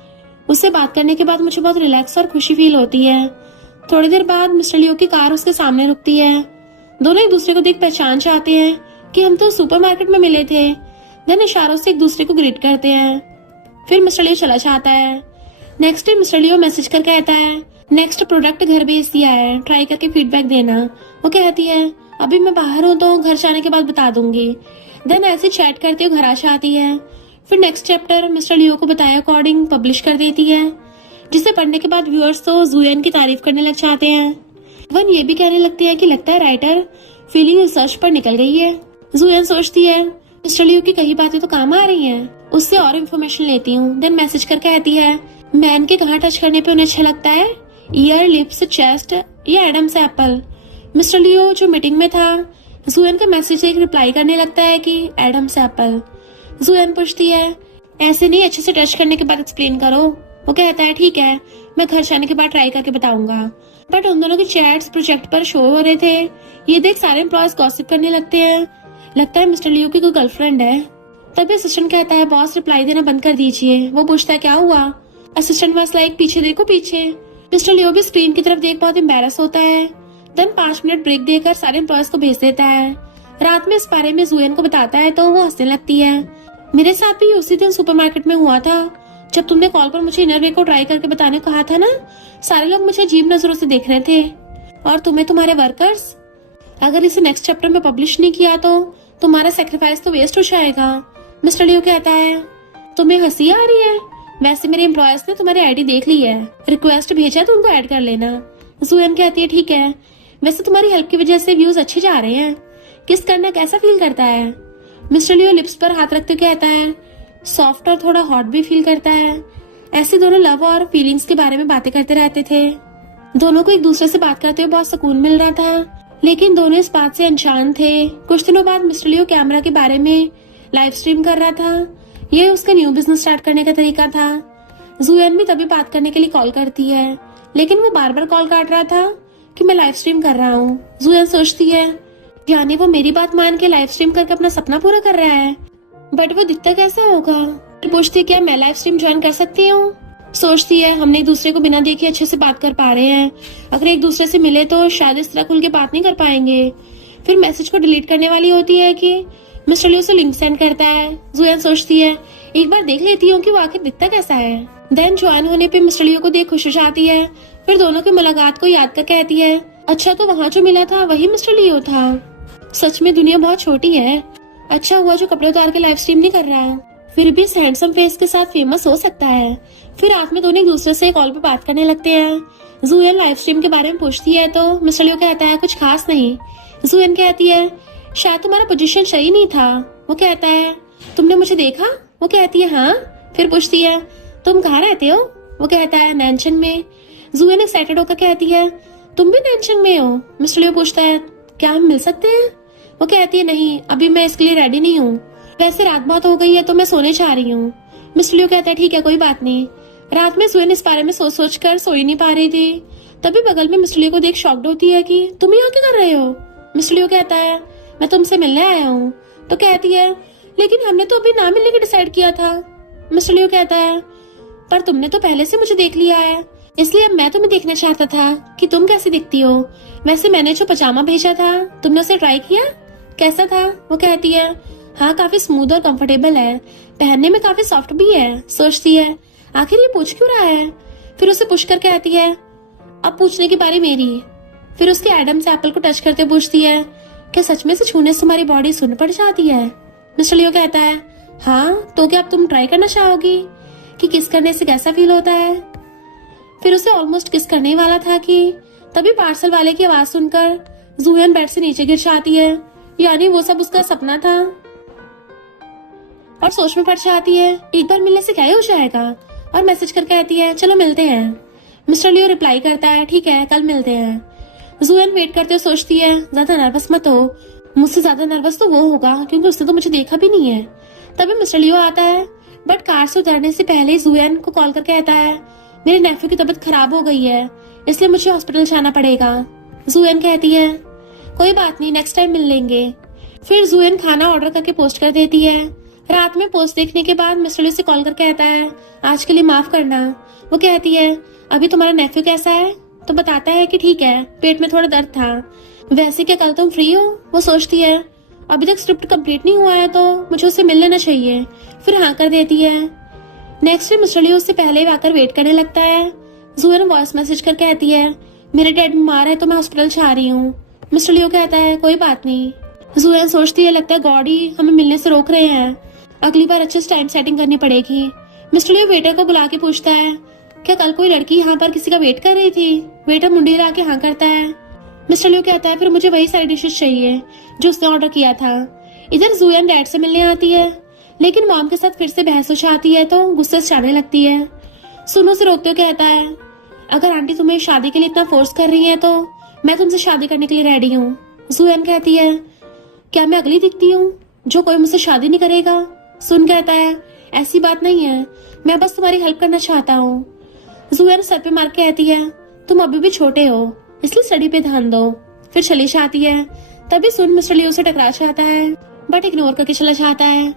उससे बात करने के बाद मुझे बहुत रिलैक्स और खुशी फील होती है। थोड़ी देर बाद मिस्टर लियो की कार उसके सामने रुकती है। दोनों एक दूसरे को देख पहचान चाहते हैं कि हम तो सुपरमार्केट में मिले थे। देन इशारों से एक दूसरे को ग्रीट करते हैं। फिर मिस्टर लियो चला जाता है। नेक्स्ट डे मिस्टर लियो मैसेज कर कहता है नेक्स्ट प्रोडक्ट घर भेज दिया है, ट्राई करके फीडबैक देना। वो कहती है अभी मैं बाहर हूँ तो घर जाने के बाद बता दूंगी। देन ऐसे चैट करते हुए घर आ जाती है। फिर नेक्स्ट चैप्टर मिस्टर लियो को बताया अकॉर्डिंग पब्लिश कर देती है, जिसे पढ़ने के बाद व्यूअर्स तो जुएन की तारीफ करने लग जाते हैं। वन ये भी कहने लगती है कि लगता है राइटर फीलिंग रिसर्च पर निकल गई है। जुएन सोचती है मिस्टर लियो की कई बातें तो काम आ रही हैं, उससे और इन्फॉर्मेशन लेती हूँ। देन मैसेज कर कहती है मैन के कहाँ टच करने पे उन्हें अच्छा लगता है, ईयर, लिप्स, चेस्ट या एडम्स एप्पल? मिस्टर लियो जो मीटिंग में था जुएन का मैसेज एक रिप्लाई करने लगता है कि एडम्स एप्पल। जुएन पूछती है ऐसे नहीं, अच्छे से टच करने के बाद एक्सप्लेन करो। वो कहता है ठीक है, मैं घर जाने के बाद ट्राई करके बताऊंगा। बट उन दोनों के चैट्स प्रोजेक्ट पर शो हो रहे थे। ये देख सारे एम्प्लॉयज गॉसिप करने लगते हैं। लगता है मिस्टर लियो की कोई गर्लफ्रेंड है। तभी असिस्टेंट कहता है बॉस रिप्लाई देना बंद कर दीजिए। वो पूछता है क्या हुआ। असिस्टेंट वाज लाइक पीछे देखो पीछे। मिस्टर लियो भी स्क्रीन की तरफ देख बहुत एम्बैरस होता है। देन 5 मिनट ब्रेक देकर सारे एम्प्लॉयज को भेज देता है। रात में इस बारे में जुएन को बताता है तो वो हंसने लगती है। मेरे साथ भी उसी दिन सुपरमार्केट में हुआ था जब तुमने कॉल पर मुझे इनरवे को ट्राई करके बताने को कहा था ना। सारे लोग मुझे अजीब नजरों से देख रहे थे और तुम्हें तुम्हारे वर्कर्स। अगर इसे नेक्स्ट चैप्टर में पब्लिश नहीं किया तो तुम्हारा सेक्रीफाइस तो वेस्ट हो जाएगा। मिस्टर लियो कहता है तुम्हें हंसी आ रही है। वैसे मेरे एम्प्लॉयर्स ने तुम्हारी आईडी देख ली है, रिक्वेस्ट भेजा तो उनको ऐड कर लेना। जुएन कहती है ठीक है। वैसे तुम्हारी हेल्प की वजह से व्यूज अच्छे जा रहे हैं। किस करना कैसा फील करता है। मिस्टर लियो लिप्स पर हाथ रखते कहता है सॉफ्ट और थोड़ा हॉट भी फील करता है। ऐसे दोनों लव और फीलिंग्स के बारे में बातें करते रहते थे। दोनों को एक दूसरे से बात करते हुए बहुत सुकून मिल रहा था, लेकिन दोनों इस बात से अनजान थे। कुछ दिनों बाद मिस्टर लियो कैमरा के बारे में लाइव स्ट्रीम कर रहा था। ये उसका न्यू बिजनेस स्टार्ट करने का तरीका था। जुएन भी तभी बात करने के लिए कॉल करती है, लेकिन वो बार बार कॉल काट रहा था कि मैं लाइव स्ट्रीम कर रहा हूँ। जुएन सोचती है यानी वो मेरी बात मान के लाइव स्ट्रीम करके अपना सपना पूरा कर रहा है, बट वो दिखता कैसा होगा। पूछती क्या मैं लाइव स्ट्रीम ज्वाइन कर सकती हूँ। सोचती है हमने एक दूसरे को बिना देखे अच्छे से बात कर पा रहे हैं, अगर एक दूसरे से मिले तो शायद इस तरह खुल के बात नहीं कर पाएंगे। फिर मैसेज को डिलीट करने वाली होती है कि मिस्टर लियो से लिंक सेंड करता है। जुएन सोचती है एक बार देख लेती हूँ कि वो आखिर दिखता कैसा है। देन ज्वाइन होने पे मिस्टर लियो को देख खुश हो जाती है। फिर दोनों की मुलाकात को याद कर कहती है अच्छा तो वहाँ जो मिला था वही मिस्टर लियो था। सच में दुनिया बहुत छोटी है। अच्छा हुआ जो कपड़े उतार के लाइव स्ट्रीम नहीं कर रहा, फिर भी इस हैंडसम फेस के साथ फेमस हो सकता है। फिर रात में दोनों एक दूसरे से कॉल पे बात करने लगते हैं। जुएन लाइव स्ट्रीम के बारे में पूछती है तो मिस्टर लियो कहता है कुछ खास नहीं। जुएन कहती है शायद तुम्हारा पोजीशन सही नहीं था। वो कहता है तुमने मुझे देखा। वो कहती है हाँ। फिर पूछती है तुम कहाँ रहते हो। वो कहता है नैनचंग में। जुएन एक्साइटेड होकर कहती है तुम भी नैनचंग में हो। मिस्टर लियो पूछता है क्या हम मिल सकते हैं। वो कहती है नहीं अभी मैं इसके लिए रेडी नहीं हूँ, वैसे रात बहुत हो गई है तो मैं सोने जा रही हूँ। मिस्टर लियो कहता है ठीक है कोई बात नहीं। रात में जुएन इस बारे में सोच सोच कर सो ही नहीं पा रही थी। तभी बगल में मिस्टर लियो को देख शॉक्ड होती है कि तुम यहाँ क्या कर रहे हो। मिस्टर लियो कहता है मैं तुमसे मिलने आया हूँ। तो कहती है लेकिन हमने तो अभी ना मिलने का डिसाइड किया था। मिस्टर लियो कहता है पर तुमने तो पहले से मुझे देख लिया है, इसलिए अब मैं तुम्हें देखना चाहता था कि तुम कैसी दिखती हो। वैसे मैंने जो पजामा भेजा था तुमने उसे ट्राई किया, कैसा था। वो कहती है हाँ काफी स्मूथ और कंफर्टेबल है, पहनने में काफी सॉफ्ट भी है। सोचती है आखिर ये पूछ क्यों रहा है। फिर उसे पुश कर कहती है अब पूछने की बारी मेरी। फिर उसके एडम से एप्पल को टच करते पूछती है क्या सच में से छूने से तुम्हारी बॉडी सुन्न पड़ जाती है। मिस्टर लियो कहता है हाँ तो क्या अब तुम ट्राई करना चाहोगी कि किस करने से कैसा फील होता है। फिर उसे ऑलमोस्ट किस करने वाला था कि तभी पार्सल वाले की आवाज सुनकर जुएन बेड से नीचे गिर जाती है, यानी वो सब उसका सपना था। और सोच में पड़ जाती है एक बार मिलने से क्या ही हो जाएगा, और मैसेज कर कहती है चलो मिलते हैं। मिस्टर लियो रिप्लाई करता है ठीक है कल मिलते हैं। जुएन वेट करते हुए सोचती है ज्यादा नर्वस मत हो, मुझसे ज्यादा नर्वस तो वो होगा क्योंकि उसने तो मुझे देखा भी नहीं है। तभी मिस्टर लियो आता है, बट कार से उतरने से पहले जुएन को कॉल करके कहता है मेरे नेफ्यू की तबीयत खराब हो गई है इसलिए मुझे हॉस्पिटल जाना पड़ेगा। जुएन कहती है कोई बात नहीं नेक्स्ट टाइम मिल लेंगे। फिर जुएन खाना ऑर्डर करके पोस्ट कर देती है। रात में पोस्ट देखने के बाद मिस्टर लियो से कॉल करके कहता है आज के लिए माफ करना। वो कहती है अभी तुम्हारा नेफ्यू कैसा है। तो बताता है कि ठीक है, पेट में थोड़ा दर्द था। वैसे क्या कल तुम फ्री हो। वो सोचती है अभी तक स्क्रिप्ट कंप्लीट नहीं हुआ है तो मुझे उससे मिल लेना चाहिए। फिर हाँ कर देती है। नेक्स्ट डे मिस्टर लियो उससे पहले आकर वेट करने लगता है। जुएन वॉइस मैसेज कर कहती है मेरे डैड बीमार है तो मैं हॉस्पिटल जा रही हूँ। मिस्टर लियो कहता है कोई बात नहीं। जुएन सोचती है लगता है गॉड ही हमें मिलने से रोक रहे हैं, अगली बार अच्छे से टाइम सेटिंग करनी पड़ेगी। मिस्टर लियो वेटर को बुला के पूछता है क्या कल कोई लड़की यहाँ पर किसी का वेट कर रही थी। वेटर मुंडी ला के हाँ करता है। मिस्टर लियो कहता है फिर मुझे वही सारी डिशेस चाहिए जो उसने ऑर्डर किया था। इधर जुएन डैड से मिलने आती है, लेकिन मॉम के साथ फिर से बहस हो जाती है तो गुस्से से जाने लगती है। सुनो से रोकते हुए कहता है अगर आंटी तुम्हें शादी के लिए इतना फोर्स कर रही है तो मैं तुमसे शादी करने के लिए रेडी हूँ। जुएन कहती है क्या मैं अगली दिखती हूँ जो कोई मुझसे शादी नहीं करेगा। सुन कहता है ऐसी बात नहीं है, मैं बस तुम्हारी हेल्प करना चाहता हूँ। जुएन सर पे मार के कहती है तुम अभी भी छोटे हो इसलिए स्टडी पे ध्यान दो। फिर चली जाती है। तभी सुन मिस्टर लियो से टकरा जाता है, बट इग्नोर करके चला जाता है।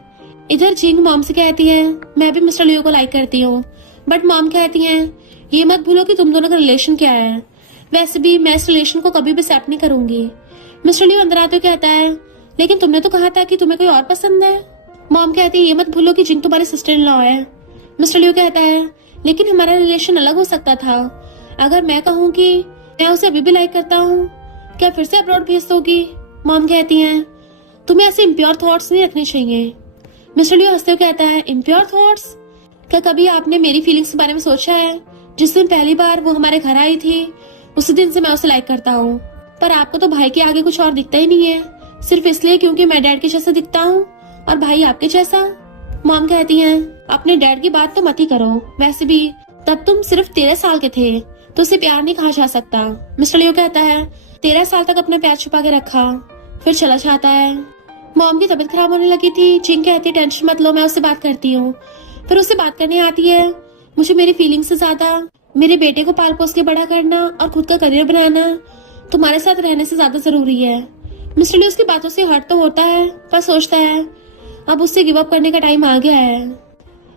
इधर जिंग मॉम से कहती है मैं भी मिस्टर लियो को लाइक करती हूँ, बट मॉम कहती है ये मत भूलो कि तुम दोनों का रिलेशन क्या है, वैसे भी मैं इस रिलेशन को कभी भी एक्सेप्ट नहीं करूंगी। मिस्टर लियो अंदर आते हुए कहता है लेकिन तुमने तो कहा था कि तुम्हें कोई और पसंद है। मॉम कहती है ये मत भूलो कि जिंग तुम्हारी सिस्टर इन लॉ है। मिस्टर लियो कहता है लेकिन हमारा रिलेशन अलग हो सकता था, अगर मैं कहूँ कि मैं उसे अभी भी लाइक करता हूँ क्या फिर से अब्रॉड भेज दोगी। मॉम कहती है तुम्हें ऐसे इम्प्योर थॉट्स नहीं रखने चाहिए। मिस्टर लियो हंसते हुए कहता है इम्प्योर थॉट्स, क्या कभी आपने मेरी फीलिंग्स के बारे में सोचा है? जिस दिन पहली बार वो हमारे घर आई थी उसी दिन से मैं उसे लाइक करता हूँ, पर आपको तो भाई के आगे कुछ और दिखता ही नहीं है, सिर्फ इसलिए क्योंकि मैं डैड के जैसा दिखता हूँ और भाई आपके जैसा। मॉम कहती है अपने डैड की बात तो मत ही करो, वैसे भी तब तुम सिर्फ 13 साल के थे तो उसे प्यार नहीं कहा जा सकता। मिस्टर लियो कहता है 13 साल तक अपना प्यार छुपा के रखा फिर चला जाता है। मॉम की तबीयत खराब होने लगी थी। जिंग कहती टेंशन मत लो, मैं उससे बात करती हूँ। फिर उससे बात करने आती है मुझे मेरी फीलिंग से ज्यादा मेरे बेटे को पाल पोस के बड़ा करना और खुद का करियर बनाना तुम्हारे साथ रहने से ज्यादा जरूरी है। मिस्टर लियो उसकी बातों से हर्ट तो होता है पर सोचता है अब उससे गिव अप करने का टाइम आ गया है।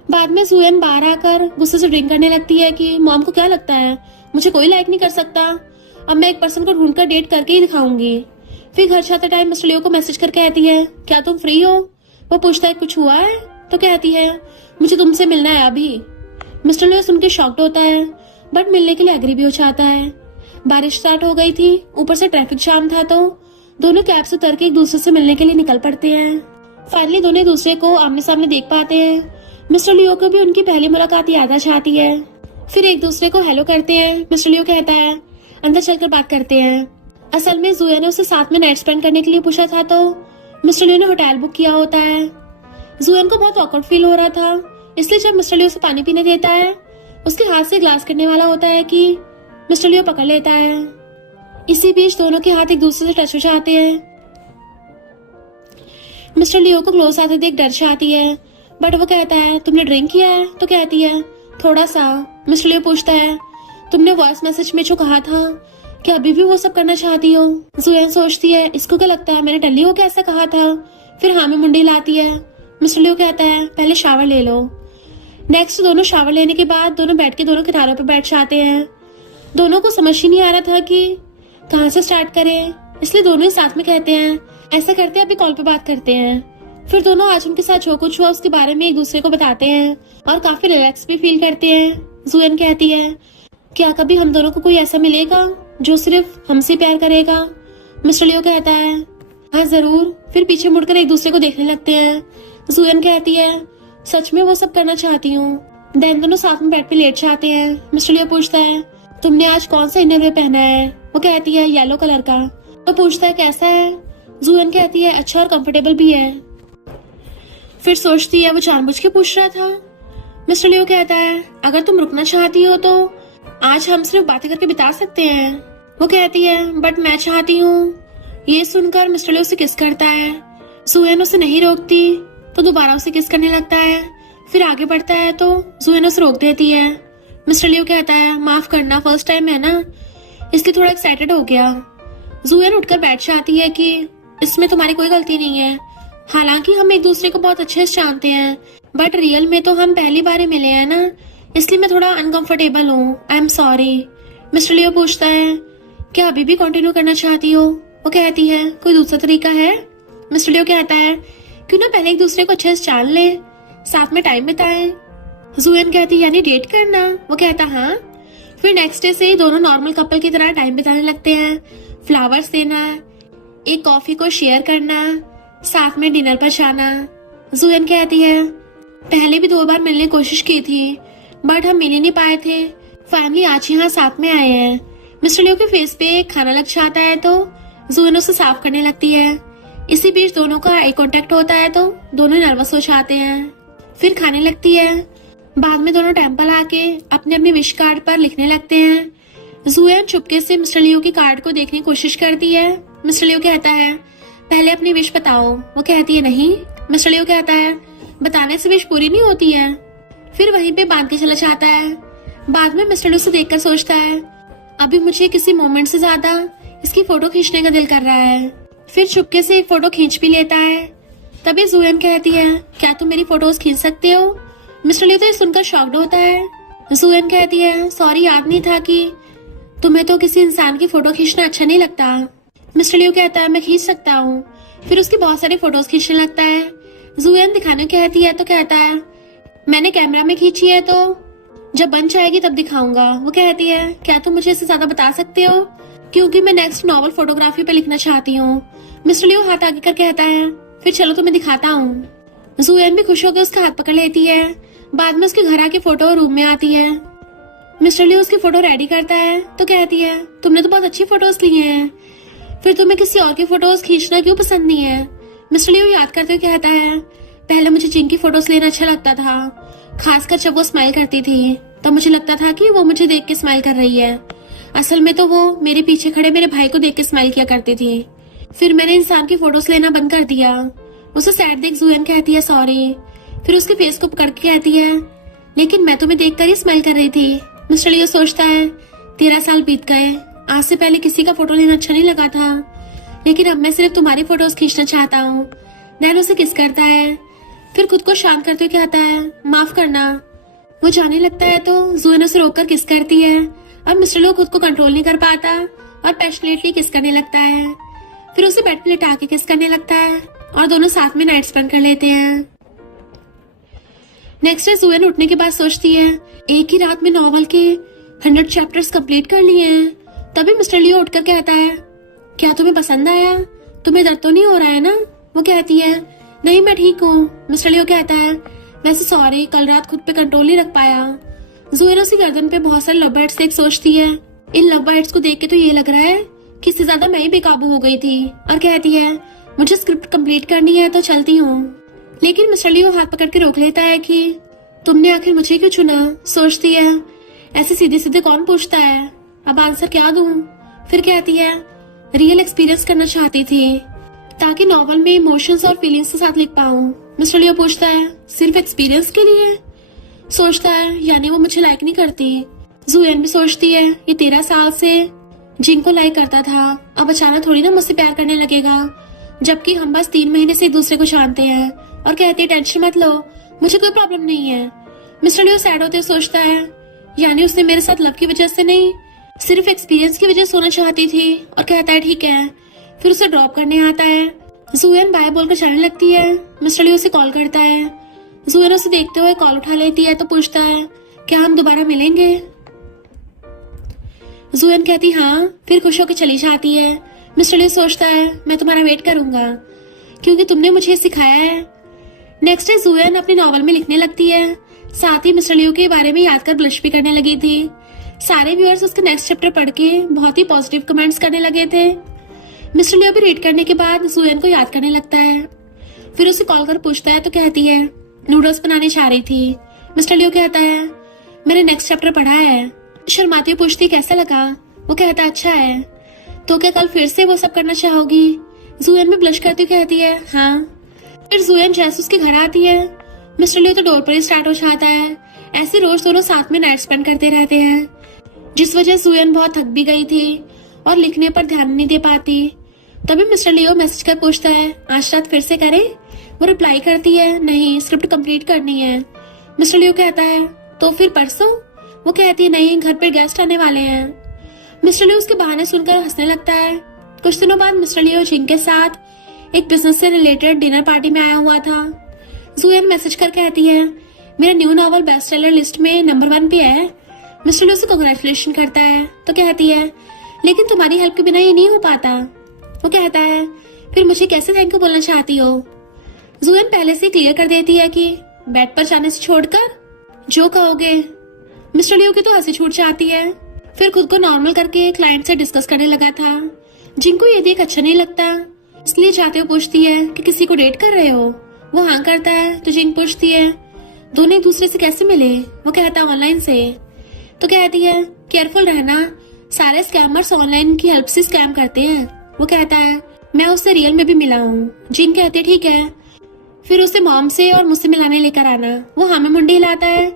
बाद में सुयन बाहर आकर गुस्से से ड्रिंक करने लगती है कि मॉम को क्या लगता है मुझे कोई लाइक नहीं कर सकता, अब मैं एक पर्सन को ढूंढकर डेट करके ही दिखाऊंगी। फिर घर जाते टाइम मिस्टर लियो को मैसेज करके कहती है क्या तुम फ्री हो? वो पूछता है कुछ हुआ है? तो कहती है मुझे तुमसे मिलना है अभी। मिस्टर लियो सुन के शॉक्ड होता है बट मिलने के लिए एग्री भी हो जाता है। बारिश स्टार्ट हो गई थी, ऊपर से ट्रैफिक जाम था तो दोनों कैब से उतर के एक दूसरे से मिलने के लिए निकल पड़ते हैं। फाइनली दोनों एक दूसरे को आमने सामने देख पाते हैं। मिस्टर लियो को भी उनकी पहली मुलाकात याद आ जाती है। फिर एक दूसरे को हेलो करते हैं। मिस्टर लियो कहता है अंदर चलकर बात करते हैं। असल में जुया ने उसे साथ में नाइट स्पेंड करने के लिए पूछा था तो मिस्टर लियो ने होटल बुक किया होता है। जुयन को बहुत ऑकवर्ड फील हो रहा था, इसलिए जब मिस्टर लियो उसे पानी पीने देता है उसके हाथ से ग्लास करने वाला होता है कि मिस्टर लियो पकड़ लेता है। इसी बीच दोनों के हाथ एक दूसरे से टच हो जाते हैं। मिस्टर लियो को क्लोज आते देख डर जाती है बट वो कहता है तुमने ड्रिंक किया है? तो कहती है थोड़ा सा। मिस्टर लियो पूछता है तुमने वॉइस मैसेज में जो कहा था क्या अभी भी वो सब करना चाहती हो? जुयन सोचती है इसको क्या लगता है मैंने टल्ली हो क्या ऐसा कहा था। फिर हाँ में मुंडी लाती है। मिस्टर लियो कहता है पहले शावर ले लो। नेक्स्ट दोनों शावर लेने के बाद दोनों बैठ के दोनों किनारों पर बैठ जाते हैं। दोनों को समझ ही नहीं आ रहा था कि कहाँ से स्टार्ट करें, इसलिए दोनों ही साथ में कहते हैं ऐसा करते हैं अभी कॉल पे बात करते हैं। फिर दोनों आज उनके साथ जो कुछ हुआ उसके बारे में एक दूसरे को बताते हैं और काफी रिलैक्स भी फील करते हैं। जुयन कहती है क्या कभी हम दोनों को कोई ऐसा मिलेगा जो सिर्फ हमसे प्यार करेगा? मिस्टर लियो कहता है हाँ जरूर। फिर पीछे मुड़कर एक दूसरे को देखने लगते हैं। जुयन कहती है सच में वो सब करना चाहती हूँ। देन दोनों साथ में बेड पे लेट जाते हैं। मिस्टर लियो पूछता है तुमने आज कौन सा इनरवेयर पहना है? वो कहती है येलो कलर का। तो पूछता है कैसा है? जुयन कहती है अच्छा और कंफर्टेबल भी है। फिर सोचती है वो जानबूझ के पूछ रहा था। मिस्टर लियो कहता है अगर तुम रुकना चाहती हो तो आज हम सिर्फ बातें करके बिता सकते हैं। वो कहती है बट मैं चाहती हूँ। ये सुनकर मिस्टर लियो उसे किस करता है। जुयन उसे नहीं रोकती तो दोबारा उसे किस करने लगता है। फिर आगे बढ़ता है तो जुयन उसे रोक देती है। मिस्टर लियो कहता है माफ करना, फर्स्ट टाइम है ना इसलिए थोड़ा एक्साइटेड हो गया। जुयन उठकर बैठ जाती है कि इसमें तुम्हारी कोई गलती नहीं है, हालांकि हम एक दूसरे को बहुत अच्छे से जानते हैं बट रियल में तो हम पहली बार ही मिले हैं ना, इसलिए मैं थोड़ा अनकंफर्टेबल हूँ, आई एम सॉरी। मिस्टर लियो पूछता है क्या अभी भी कंटिन्यू करना चाहती हो? वो कहती है कोई दूसरा तरीका है? मिस्टर लियो कहता है क्यों ना पहले एक दूसरे को अच्छे से जान ले, साथ में टाइम बिताएं। जुयन कहती है यानी डेट करना? वो कहता हाँ। फिर नेक्स्ट डे से दोनों नॉर्मल कपल की तरह टाइम बिताने लगते हैं। फ्लावर्स देना, एक कॉफी को शेयर करना, साथ में डिनर पर जाना। जुयन कहती है पहले भी 2 बार मिलने की कोशिश की थी बट हम मिल ही नहीं पाए थे, फाइनली आज यहाँ साथ में आए हैं। मिस्टर लियो के फेस पे खाना लग जाता है तो जुयन उसे साफ करने लगती है। इसी बीच दोनों का आई कांटेक्ट होता है तो दोनों नर्वस हो जाते हैं। फिर खाने लगती है। बाद में दोनों टेम्पल आके अपने अपने विश कार्ड पर लिखने लगते हैं। जुयन चुपके से मिस्टर लियो की कार्ड को देखने की कोशिश करती है। मिस्टर लियो कहता है पहले अपनी विश बताओ। वो कहती है नहीं। मिस्टर लियो कहता है बताने से विश पूरी नहीं होती है। फिर वहीं पे बांध के चला जाता है। बाद में मिस्टर लियो से देखकर सोचता है अभी मुझे किसी मोमेंट से ज्यादा इसकी फोटो खींचने का दिल कर रहा है। फिर चुपके से एक फोटो खींच भी लेता है। तभी जुएन कहती है, क्या तुम मेरी फोटोज खींच सकते हो? मिस्टर लियो तो ये सुनकर शॉक्ड होता है। जुएन कहती है, सॉरी, याद नहीं था कि तुम्हें तो किसी इंसान की फोटो खींचना अच्छा नहीं लगता। मिस्टर लियो कहता है, मैं खींच सकता हूँ। फिर उसकी बहुत सारी फोटोज खींचने लगता है। जुएन दिखाने कहती है तो कहता है, मैंने कैमरा में खींची है तो जब बन जाएगी तब दिखाऊंगा। वो कहती है, क्या तुम मुझे इससे ज्यादा बता सकते हो? क्योंकि मैं नेक्स्ट नॉवल फोटोग्राफी पे लिखना चाहती हूँ। मिस्टर लियो हाथ आगे कर कहता है, फिर चलो तुम्हें दिखाता हूँ। जुएन भी खुश होकर उसका हाथ पकड़ लेती है। बाद में उसके घर आके फोटो रूम में आती है। मिस्टर लियो उसकी फोटो रेडी करता है तो कहती है, तुमने तो बहुत अच्छी फोटोज ली हैं, फिर तुम्हें किसी और की फोटोज खींचना क्यों पसंद नहीं है? मिस्टर लियो याद करते हुए कहता है, पहले मुझे जिंग की फोटोज लेना अच्छा लगता था, खासकर जब वो स्माइल करती थी तब मुझे लगता था कि वो मुझे देख के स्माइल कर रही है। असल में तो वो मेरे पीछे खड़े मेरे भाई को देख के स्माइल किया करती थी। फिर मैंने इंसान की फोटोज लेना बंद कर दिया। उसे सैड देख जुएन कहती है, सॉरी। फिर उसके फेस को पकड़ के कहती है, लेकिन मैं तुम्हें देखकर ही स्माइल कर रही थी। मिस्टर लियो सोचता है, 13 साल बीत गए, आज से पहले किसी का फोटो लेना अच्छा नहीं लगा था, लेकिन अब मैं सिर्फ तुम्हारी फोटोज खींचना चाहता हूँ। नैन उसे किस करता है, फिर खुद को शांत करते हुए कहता है, माफ करना। वो जाने लगता है तो जुएन उसे रोककर किस करती है। अब मिस्टर लियो खुद को कंट्रोल नहीं कर पाता और पैशनेटली किस करने लगता है। फिर उसे बेड पे लिटा के किस करने लगता है और दोनों साथ में नाइट स्पेंड कर लेते हैं। नेक्स्ट डे जुएन उठने के बाद सोचती है, एक ही रात में नॉवल के 100 चैप्टर्स कंप्लीट कर लिए हैं। तभी मिस्टर लियो उठकर कहता है, क्या तुम्हें पसंद आया? तुम्हें दर्द तो नहीं हो रहा है ना? वो कहती है, नहीं मैं ठीक हूँ। मिस्टर लियो कहता है, वैसे सॉरी, कल रात खुद पे कंट्रोल नहीं रख पाया। जुएन उसकी गर्दन पे बहुत सारे लव बाइट्स देख सोचती है, इन लव बाइट्स को देख के तो ये लग रहा है कि इससे ज्यादा मैं ही बेकाबू हो गई थी, और कहती है, मुझे स्क्रिप्ट कंप्लीट करनी है तो चलती हूँ। लेकिन मिस्टर लियो हाथ पकड़ के रोक लेता है कि तुमने आखिर मुझे क्यों चुना? सोचती है, ऐसे सीधे सीधे कौन पूछता है, अब आंसर क्या दूं? फिर कहती है, रियल एक्सपीरियंस करना चाहती थी ताकि नॉवल में इमोशंस और फीलिंग्स के साथ लिख पाऊं। मिस्टर लियो पूछता है, सिर्फ एक्सपीरियंस के लिए? सोचता है, यानी वो मुझे लाइक नहीं करती। जुएन भी सोचती है, ये 13 साल से जिंग को लाइक करता था, अब अचानक थोड़ी ना मुझसे प्यार करने लगेगा, जबकि हम बस 3 महीने से एक दूसरे को जानते हैं। और कहती है, टेंशन मत लो, मुझे कोई प्रॉब्लम नहीं है। मिस्टर लियो सैड होते सोचता है, यानी उसने मेरे साथ लव की वजह से नहीं, सिर्फ एक्सपीरियंस की वजह सोना चाहती थी। और कहता है, ठीक है। फिर उसे ड्रॉप करने आता है। जुएन बाय बोलकर जाने लगती है। मिस्टर लियो उसे कॉल करता है। जुएन उसे देखते हुए कॉल उठा लेती है तो पूछता है, क्या हम दोबारा मिलेंगे? जुएन कहती हाँ, फिर खुश होकर चली जाती है। मिस्टर लियो सोचता है, मैं तुम्हारा वेट करूंगा क्योंकि तुमने मुझे सिखाया है। नेक्स्ट डे जुएन अपनी नॉवल में लिखने लगती है, साथ ही मिस्टर लियो के बारे में याद कर ब्लश भी करने लगी थी। सारे व्यूअर्स उसके नेक्स्ट चैप्टर पढ़ के बहुत ही पॉजिटिव कमेंट्स करने लगे थे। मिस्टर लियो भी रीड करने के बाद जुएन को याद करने लगता है। फिर उसे कॉल कर पूछता है तो कहती है, नूडल्स बनाने चाह रही थी। मिस्टर लियो कहता है, मैंने नेक्स्ट चैप्टर पढ़ा है। शर्माती हुई पूछती, कैसा लगा? वो कहता, अच्छा है। तो क्या कल फिर से वो सब करना चाहोगी? जुएन भी ब्लश करती कहती है, हाँ। फिर जुएन जैसे उसके घर आती है। मिस्टर लियो तो डोर पर ही स्टार्ट हो जाता है। ऐसे रोज दोनों साथ में नाइट स्पेंड करते रहते हैं, जिस वजह जुएन बहुत थक भी गई थी और लिखने पर ध्यान नहीं दे पाती। तभी मिस्टर लियो मैसेज कर पूछता है, आज रात फिर से करें? वो रिप्लाई करती है, नहीं, स्क्रिप्ट कंप्लीट करनी है। मिस्टर लियो कहता है, तो फिर परसों? वो कहती है, नहीं, घर पर गेस्ट आने वाले हैं। मिस्टर लियो उसके बहाने सुनकर हंसने लगता है। कुछ दिनों बाद मिस्टर लियो जिंग के साथ एक बिजनेस से रिलेटेड डिनर पार्टी में आया हुआ था। जुएन मैसेज कर कहती है, मेरा new novel best seller list में नंबर 1 पे है। मिस्टर लियो उसे कांग्रेचुलेशन करता है तो कहती है, लेकिन तुम्हारी हेल्प के बिना ये नहीं हो पाता। वो कहता है, फिर मुझे कैसे थैंक यू बोलना चाहती हो? जुएन पहले से क्लियर कर देती है कि बेड पर जाने से छोड़कर जो कहोगे। मिस्टर लियो की तो हंसी छूट जाती है। फिर खुद को नॉर्मल करके क्लाइंट से डिस्कस करने लगा था। जिनको ये देख अच्छा नहीं लगता, इसलिए जाते हुए पूछती है कि किसी को डेट कर रहे हो? वो हाँ करता है तो जिंग पूछती है, दोनों एक दूसरे से कैसे मिले? वो कहता है, ऑनलाइन से। तो कहती है, केयरफुल रहना, सारे स्कैमर्स ऑनलाइन की हेल्प से स्कैम करते हैं। वो कहता है, मैं उससे रियल में भी मिला हूँ। जिंग कहती है, ठीक है, फिर उसे मॉम से और मुझसे मिलाने लेकर आना। वो हाँ में मुंडी हिलाता है।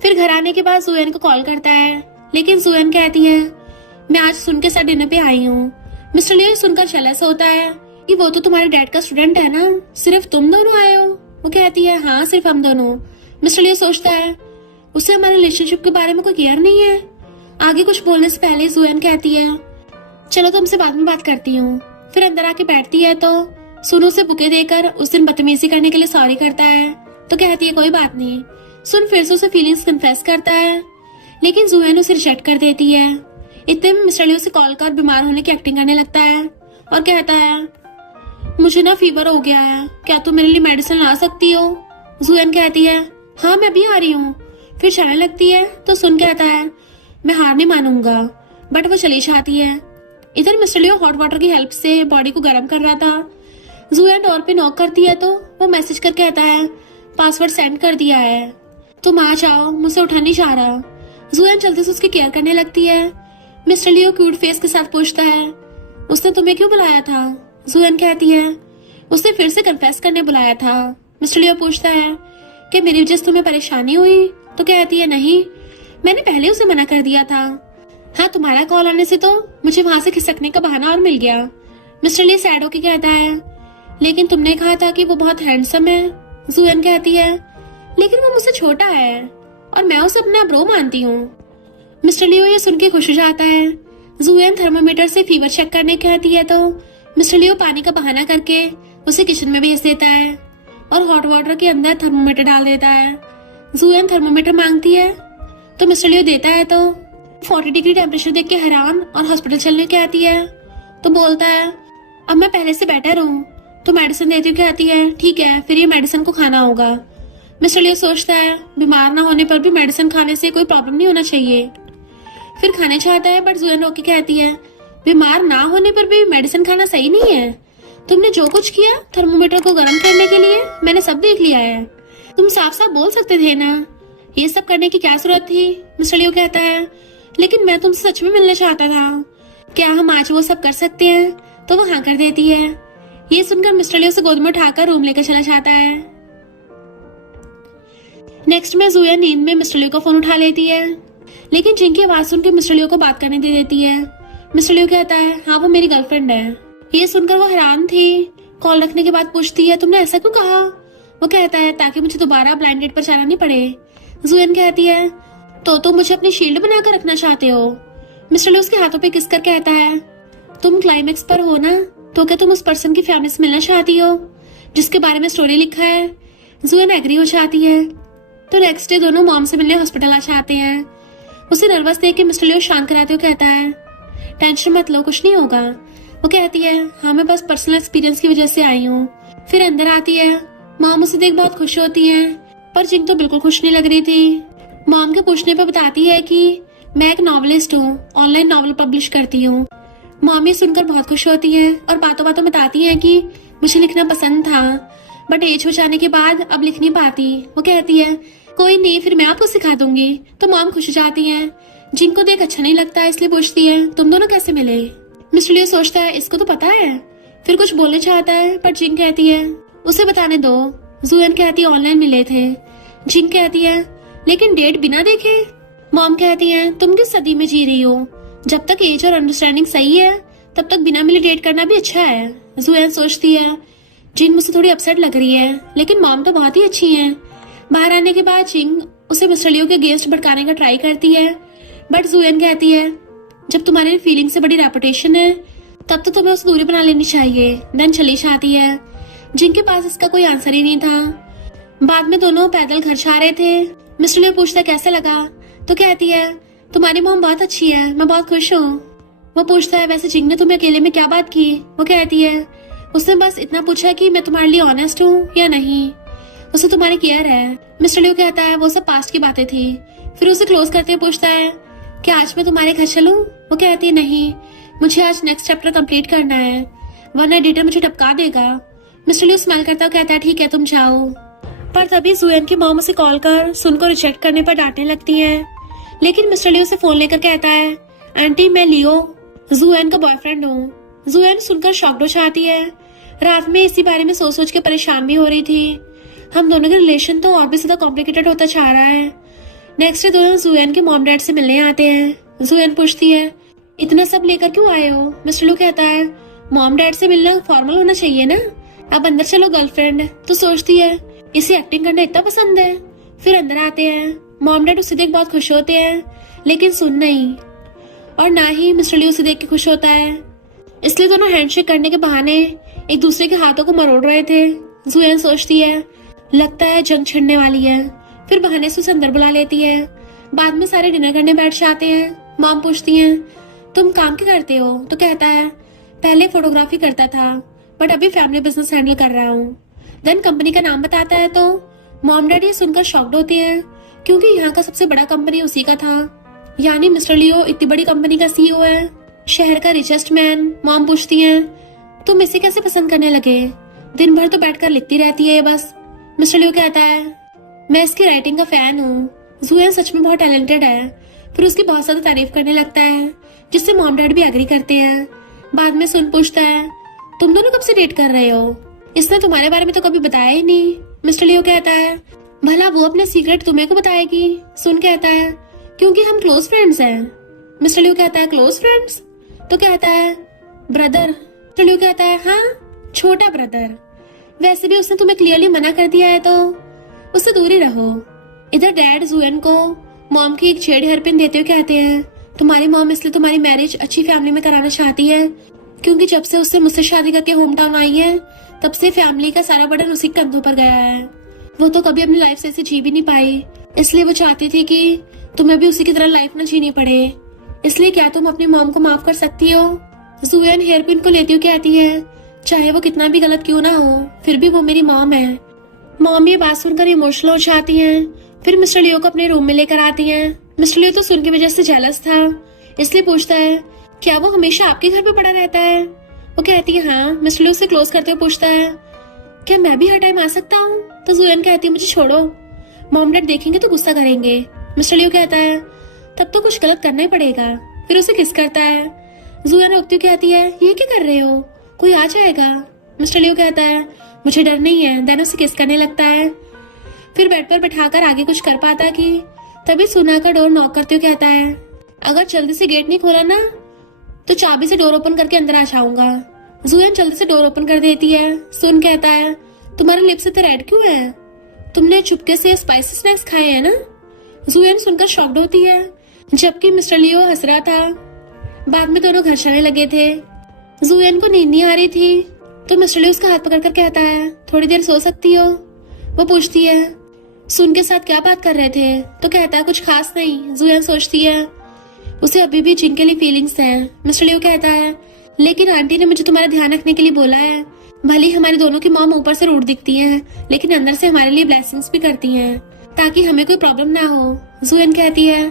फिर घर आने के बाद जुएन को कॉल करता है, लेकिन जुएन कहती है, मैं आज सुन के साथ डिनर पे आई हूँ। मिस्टर लियो सुनकर जेलस होता है। कि वो तो तुम्हारे डैड का स्टूडेंट है ना, सिर्फ तुम दोनों आए हो? वो कहती है हाँ सिर्फ हम दोनों। मिस्टर लियो सोचता है उसे हमारे रिलेशनशिप के बारे में कोई केयर नहीं है। आगे कुछ बोलने से पहले जुएन कहती है चलो तुमसे बाद में बात करती हूँ। फिर अंदर आके बैठती है तो सुन उसे बुके देकर उस दिन बदतमीजी करने के लिए सॉरी करता है। तो कहती है कोई बात नहीं। सुन फिर से उसे फीलिंग्स कन्फेस करता है, लेकिन जुएन उसे रिजेक्ट कर देती है। इतने में मिस्टर लियो उसे कॉल कर बीमार होने की एक्टिंग करने लगता है और कहता है मुझे ना फीवर हो गया है, क्या तुम मेरे लिए मेडिसिन ला सकती हो? जुएन कहती है हाँ मैं भी आ रही हूँ। फिर चलने लगती है तो सुन कहता है मैं हार नहीं मानूंगा, बट वो चली जाती है। इधर मिस्टर लियो हॉट वाटर की हेल्प से बॉडी को गर्म कर रहा था। जुएन डोर पे नॉक करती है तो वो मैसेज कर कहता है पासवर्ड सेंड कर दिया है, तुम आ जाओ, मुझसे उठा नहीं जा रहा। जुएन जल्दी से उसकी केयर करने लगती है। मिस्टर लियो क्यूट फेस के साथ पूछता है उसने तुम्हें क्यों बुलाया था? जुएन कहती है उसने फिर से कन्फेस करने बुलाया था। मिस्टर लियो पूछता है कि मेरी वजह से तुम्हें परेशानी हुई? तो कहती है नहीं, मैंने पहले उसे मना कर दिया था। हाँ तुम्हारा कॉल आने से तो मुझे वहां से खिसकने का बहाना और मिल गया। मिस्टर लियो सैड होके कहता है लेकिन तुमने कहा था कि वो बहुत हैंडसम है। जुएन कहती है लेकिन वो मुझसे छोटा है और मैं उसे अपना ब्रो मानती हूँ। मिस्टर लियो ये सुन के खुश हो जाता है। जुएन थर्मोमीटर से फीवर चेक करने कहती है तो मिस्टर लियो पानी का बहाना करके उसे किचन में भेज देता है और हॉट वाटर के अंदर थर्मोमीटर डाल देता है। जुएन थर्मोमीटर मांगती है तो मिस्टर लियो देता है तो 40 डिग्री टेम्परेचर देख के हैरान और हॉस्पिटल चलने कहती है तो बोलता है अब मैं पहले से बेटर हूँ, तो मेडिसिन देती हूँ। कहती है ठीक है, फिर ये मेडिसिन को खाना होगा। मिस्टर लियो सोचता है बीमार ना होने पर भी मेडिसिन खाने से कोई प्रॉब्लम नहीं होना चाहिए। फिर खाने चाहता है बट जुएन रोक के कहती है बीमार ना होने पर भी मेडिसिन खाना सही नहीं है। तुमने जो कुछ किया थर्मोमीटर को गर्म करने के लिए मैंने सब देख लिया है। तुम साफ साफ बोल सकते थे ना, ये सब करने की क्या जरूरत थी? मिस्टर लियो कहता है लेकिन मैं तुमसे सच में मिलना चाहता था, क्या हम आज वो सब कर सकते हैं? तो वो हाँ कर देती है। ये सुनकर मिस्टर लियो उसे गोद में उठाकर रूम लेकर चला जाता है। नेक्स्ट में जुएन नींद में मिस्टर लियो का फोन उठा लेती है, लेकिन जिंग की आवाज सुनकर मिस्टर लियो को बात करने दे देती है। मिस्टर लियो कहता है हाँ वो मेरी गर्लफ्रेंड है। ये सुनकर वो हैरान थी। कॉल रखने के बाद पूछती है तुमने ऐसा क्यों कहा? वो कहता है ताकि मुझे दोबारा ब्लाइंड डेट पर जाना नहीं पड़े। जुएन कहती है तो तुम मुझे अपनी शील्ड बनाकर रखना चाहते हो? मिस्टर लियो उसके हाथों पे किस कर कहता है तुम क्लाइमेक्स पर हो ना, तो क्या तुम उस पर्सन की फैमिली से मिलना चाहती हो जिसके बारे में स्टोरी लिखा है? जुएन एग्री हो जाती है। तो नेक्स्ट डे दोनों मॉम से मिलने हॉस्पिटल आ जाते हैं। उसे नर्वस देख के मिस्टर लियो शांत कराते हुए कहता है टेंशन मत लो, कुछ नहीं होगा। वो कहती है हाँ मैं बस पर्सनल एक्सपीरियंस की वजह से आई हूँ। फिर अंदर आती है। मॉम उसे देख बहुत खुश होती है, पर जिंग तो बिल्कुल खुश नहीं लग रही थी। मॉम के पूछने पर बताती है कि मैं एक नॉवलिस्ट हूँ, ऑनलाइन नॉवल पब्लिश करती हूँ। मॉम ये सुनकर बहुत खुश होती है और बातों बातों बताती है कि मुझे लिखना पसंद था, बट एज हो जाने के बाद अब लिख नहीं पाती। वो कहती है कोई नहीं, फिर मैं आपको सिखा दूंगी। तो मॉम खुश हो जाती है। जिंग को देख अच्छा नहीं लगता, इसलिए पूछती है तुम दोनों कैसे मिले? मिस्टर लियो सोचता है इसको तो पता है, फिर कुछ बोलने चाहता है पर जिंग कहती है उसे बताने दो। जुएन कहती है ऑनलाइन मिले थे। जिंग कहती है लेकिन डेट बिना देखे। मॉम कहती है तुम किस सदी में जी रही हो, जब तक एज और अंडरस्टैंडिंग सही है तब तक बिना मिले डेट करना भी अच्छा है। जुएन सोचती है जिंग मुझसे थोड़ी अपसेट लग रही है, लेकिन मॉम तो बहुत ही अच्छी है। बाहर आने के बाद जिंग उसे मिस्टर लियो के अगेंस्ट भड़काने का ट्राई करती है, बट जुएन कहती है जब तुम्हारी फीलिंग से बड़ी रेपुटेशन है तब तो तुम्हें उससे दूरी बना लेनी चाहिए। देन चली जाती है। जिंग के पास इसका कोई आंसर ही नहीं था। बाद में दोनों पैदल घर जा रहे थे। मिस्टर लियो पूछता कैसे लगा, तो कहती है तुम्हारी मॉम बहुत अच्छी है, मैं बहुत खुश हूँ। वो पूछता है वैसे जिंग ने तुम्हें अकेले में क्या बात की? वो कहती है उसने बस इतना पूछा कि मैं तुम्हारे लिए ऑनेस्ट हूँ या नहीं, उसे तुम्हारी केयर है। मिस्टर लियो कहता है वो सब पास्ट की बातें थी। फिर उसे क्लोज करते हुए पूछता है क्या आज मैं तुम्हारे घर चलूं? वो कहती है नहीं, मुझे आज नेक्स्ट चैप्टर कंप्लीट करना है, वरना एडिटर मुझे टपका देगा। मिस्टर लियो स्माइल करता हुआ कहता है ठीक है तुम जाओ। पर तभी जुएन की मॉम उसे कॉल कर सुन को रिजेक्ट करने पर डांटने लगती है, लेकिन मिस्टर लियो से फोन लेकर कहता है आंटी मैं लियो जुएन का बॉयफ्रेंड हूँ। जुएन सुनकर शॉक्ड हो जाती है। रात में इसी बारे में सोच सोच के परेशान भी हो रही थी। हम दोनों का रिलेशन तो और भी ज्यादा कॉम्प्लिकेटेड होता जा रहा है। नेक्स्ट डे दोनों जुएन के मॉम डैड से मिलने आते हैं। जुएन पूछती है इतना सब लेकर क्यों आए हो? मिस्टर लियो कहता है मॉम डैड से मिलना फॉर्मल होना चाहिए ना। अब अंदर चलो गर्लफ्रेंड। तो सोचती है इसे एक्टिंग करना इतना पसंद है। फिर अंदर आते हैं। मॉम डैड उसे देख बहुत खुश होते हैं, लेकिन सुन नहीं, और ना ही मिस्टर लियो उसे देख के खुश होता है। इसलिए दोनों हैंडशेक करने के बहाने एक दूसरे के हाथों को मरोड़ रहे थे। जुएन सोचती है लगता है जंग छिड़ने वाली है। फिर बहाने से उसे अंदर बुला लेती है। बाद में सारे डिनर करने बैठ जाते हैं। मॉम पूछती हैं तुम काम क्या करते हो? तो कहता है पहले फोटोग्राफी करता था, बट अभी फैमिली बिजनेस हैंडल कर रहा हूँ। देन कंपनी का नाम बताता है तो मॉम डैडी सुनकर शॉक्ड होते हैं, क्योंकि यहाँ का सबसे बड़ा कंपनी उसी का था। यानी मिस्टर लियो इतनी बड़ी कंपनी का सीईओ है, शहर का रिचेस्ट मैन। मॉम पूछती हैं तुम इसे कैसे पसंद करने लगे? दिन भर तो बैठकर लिखती रहती है ये बस। मिस्टर लियो कहता है मैं इसकी राइटिंग का फैन हूँ। जुएन सच में बहुत टैलेंटेड है। फिर उसकी बहुत ज्यादा तारीफ करने लगता है, जिससे मॉम डैड भी एग्री करते हैं। बाद में सुन पूछता है तुम दोनों कब से डेट कर रहे हो? इसने तुम्हारे बारे में तो कभी बताया ही नहीं। मिस्टर लियो कहता है भला वो अपने सीक्रेट तुम्हें को बताएगी? सुन कहता है क्योंकि हम क्लोज फ्रेंड्स हैं। मिस्टर लियो कहता है क्लोज फ्रेंड्स? तो कहता है ब्रदर। मिस्टर लियो कहता है हाँ, छोटा ब्रदर। वैसे भी उसने तुम्हें क्लियरली मना कर दिया है, तो उससे दूर ही रहो। इधर डैड जुएन को मॉम की एक छेड़ हेयरपिन देते हुए कहते हैं तुम्हारी मॉम इसलिए तुम्हारी मैरिज अच्छी फैमिली में कराना चाहती है, क्योंकि जब से उससे मुझसे शादी करके होम टाउन आई है तब से फैमिली का सारा बर्डन उसी के कंधों पर गया है। वो तो कभी अपनी लाइफ से ऐसे जी भी नहीं पाई, इसलिए वो चाहती थी कि तुम्हें भी उसी की तरह लाइफ न जीनी पड़े। इसलिए क्या तुम अपनी मॉम को माफ कर सकती हो? जुएन हेयरपिन को लेती हुई कहती है चाहे वो कितना भी गलत क्यों ना हो, फिर भी वो मेरी मॉम है। मॉम ये बात सुनकर इमोशनल हो जाती हैं। फिर मिस्टर लियो को अपने रूम में लेकर आती हैं। मिस्टर लियो तो सुन की वजह से जेलस था, इसलिए पूछता है क्या वो हमेशा आपके घर पे पड़ा रहता है? वो कहती है हाँ। मिस्टर लियो उसे क्लोज करते हुए पूछता है क्या मैं भी हर टाइम आ सकता हूँ? तो जुएन कहती है मुझे छोड़ो, मॉम डैड देखेंगे तो गुस्सा करेंगे। मिस्टर लियो कहता है तब तो कुछ गलत करना ही पड़ेगा। फिर उसे किस करता है। जुएन रोकती हुई कहती है ये क्या कर रहे हो, कोई आ जाएगा। मिस्टर लियो कहता है मुझे डर नहीं है। देन उसे किस करने लगता है। फिर बेड पर बैठाकर आगे कुछ कर पाता कि तभी सुना का डोर नॉक करते हुए कहता है अगर जल्दी से गेट नहीं खोला ना तो चाबी से डोर ओपन करके अंदर आ जाऊंगा। जुएन जल्दी से डोर ओपन कर देती है। सुन कहता है तुम्हारे लिप्स इतने रेड क्यों है? तुमने चुपके से स्पाइसी स्नैक्स खाए हैं ना? जुएन सुनकर शॉक्ड होती है, जबकि मिस्टर लियो हंस रहा था। बाद में दोनों घर चलने लगे थे। जुएन को नींद नहीं आ रही थी, तो मिस्टर लियो उसका हाथ पकड़कर कहता है थोड़ी देर सो सकती हो? वो पूछती है सुन के साथ क्या बात कर रहे थे? तो कहता है कुछ खास नहीं। जुएन सोचती है उसे अभी भी जिन के लिए फीलिंग्स हैं। मिस्टर लियो कहता है लेकिन आंटी ने मुझे तुम्हारा ध्यान रखने के लिए बोला है। भले हमारे दोनों की मॉम ऊपर से रूड दिखती हैं, लेकिन अंदर से हमारे लिए ब्लेसिंग्स भी करती हैं, ताकि हमें कोई प्रॉब्लम ना हो। जुएन कहती है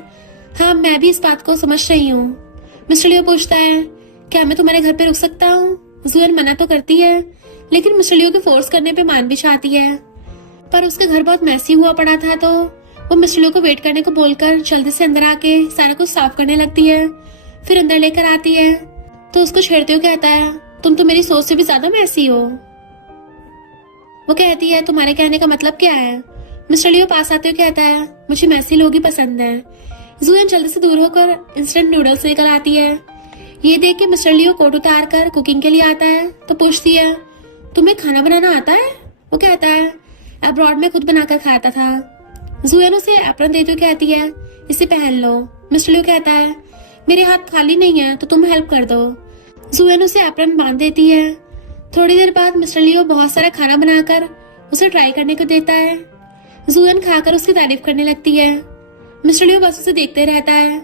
हाँ मैं भी इस बात को समझ रही हूँ। मिस्टर लियो पूछता है क्या मैं तुम्हारे घर पे रुक सकता हूँ? जुएन मना तो करती है, लेकिन मिस्टर लियो के फोर्स करने पे मान भी चाहती है। पर उसका घर बहुत मैसी हुआ पड़ा था, तो वो मिस्टर लियो को वेट करने को बोलकर जल्दी से अंदर आके सारा कुछ साफ करने लगती है। फिर अंदर लेकर आती है तो उसको छेड़ते हुए कहता है तुम तो मेरी सोच से भी ज्यादा मैसी हो। वो कहती है तुम्हारे कहने का मतलब क्या है? मिस्टर लियो पास आते हुए कहता है मुझे मैसी लोग ही पसंद है। जुएन जल्दी से दूर होकर इंस्टेंट नूडल्स लेकर आती है। ये देख के मिस्टर लियो कोट उतार कर कुकिंग के लिए आता है, तो पूछती है तुम्हें खाना बनाना आता है? वो कहता है अब्रॉड में खुद बनाकर खाता था। जुएन उसे एप्रन देते हुए कहती है इसे पहन लो। मिस्टर लियो कहता है मेरे हाथ खाली नहीं है, तो तुम हेल्प कर दो। जुएन उसे एप्रन बांध देती है। थोड़ी देर बाद मिस्टर लियो बहुत सारा खाना बनाकर उसे ट्राई करने को देता है। जुएन खाकर उसकी तारीफ करने लगती है। मिस्टर लियो बस उसे देखते रहता है।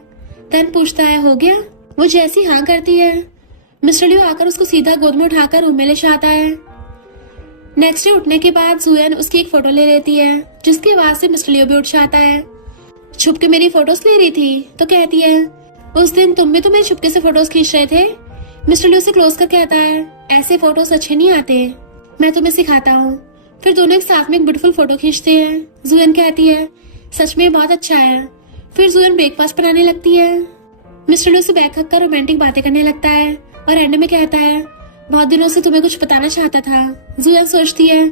देन पूछता है हो गया? वो जैसी हाँ करती है, मिस्टर लियो आकर उसको सीधा गोद में उठाकर रूम में ले जाता है। नेक्स्ट डे उठने के बाद जुएन उसकी एक फोटो ले लेती है, जिसकी आवाज से मिस्टर लियो भी उठ जाता है। छुप के मेरी फोटोज ले रही थी? तो कहती है उस दिन तुम भी तो मेरे छुपके से फोटोज खींच रहे थे। मिस्टर लियो से क्लोज कर कहता है ऐसे फोटोज अच्छे नहीं आते, मैं तुम्हें सिखाता हूँ। फिर दोनों एक साथ में एक ब्यूटीफुल फोटो खींचते हैं। जुएन कहती है सच में बहुत अच्छा है। फिर जुएन ब्रेकफास्ट बनाने लगती है। मिस्टर लियो से बैग रखकर रोमांटिक बातें करने लगता है और एंड में कहता है बहुत दिनों से तुम्हें कुछ बताना चाहता था। जुएन सोचती है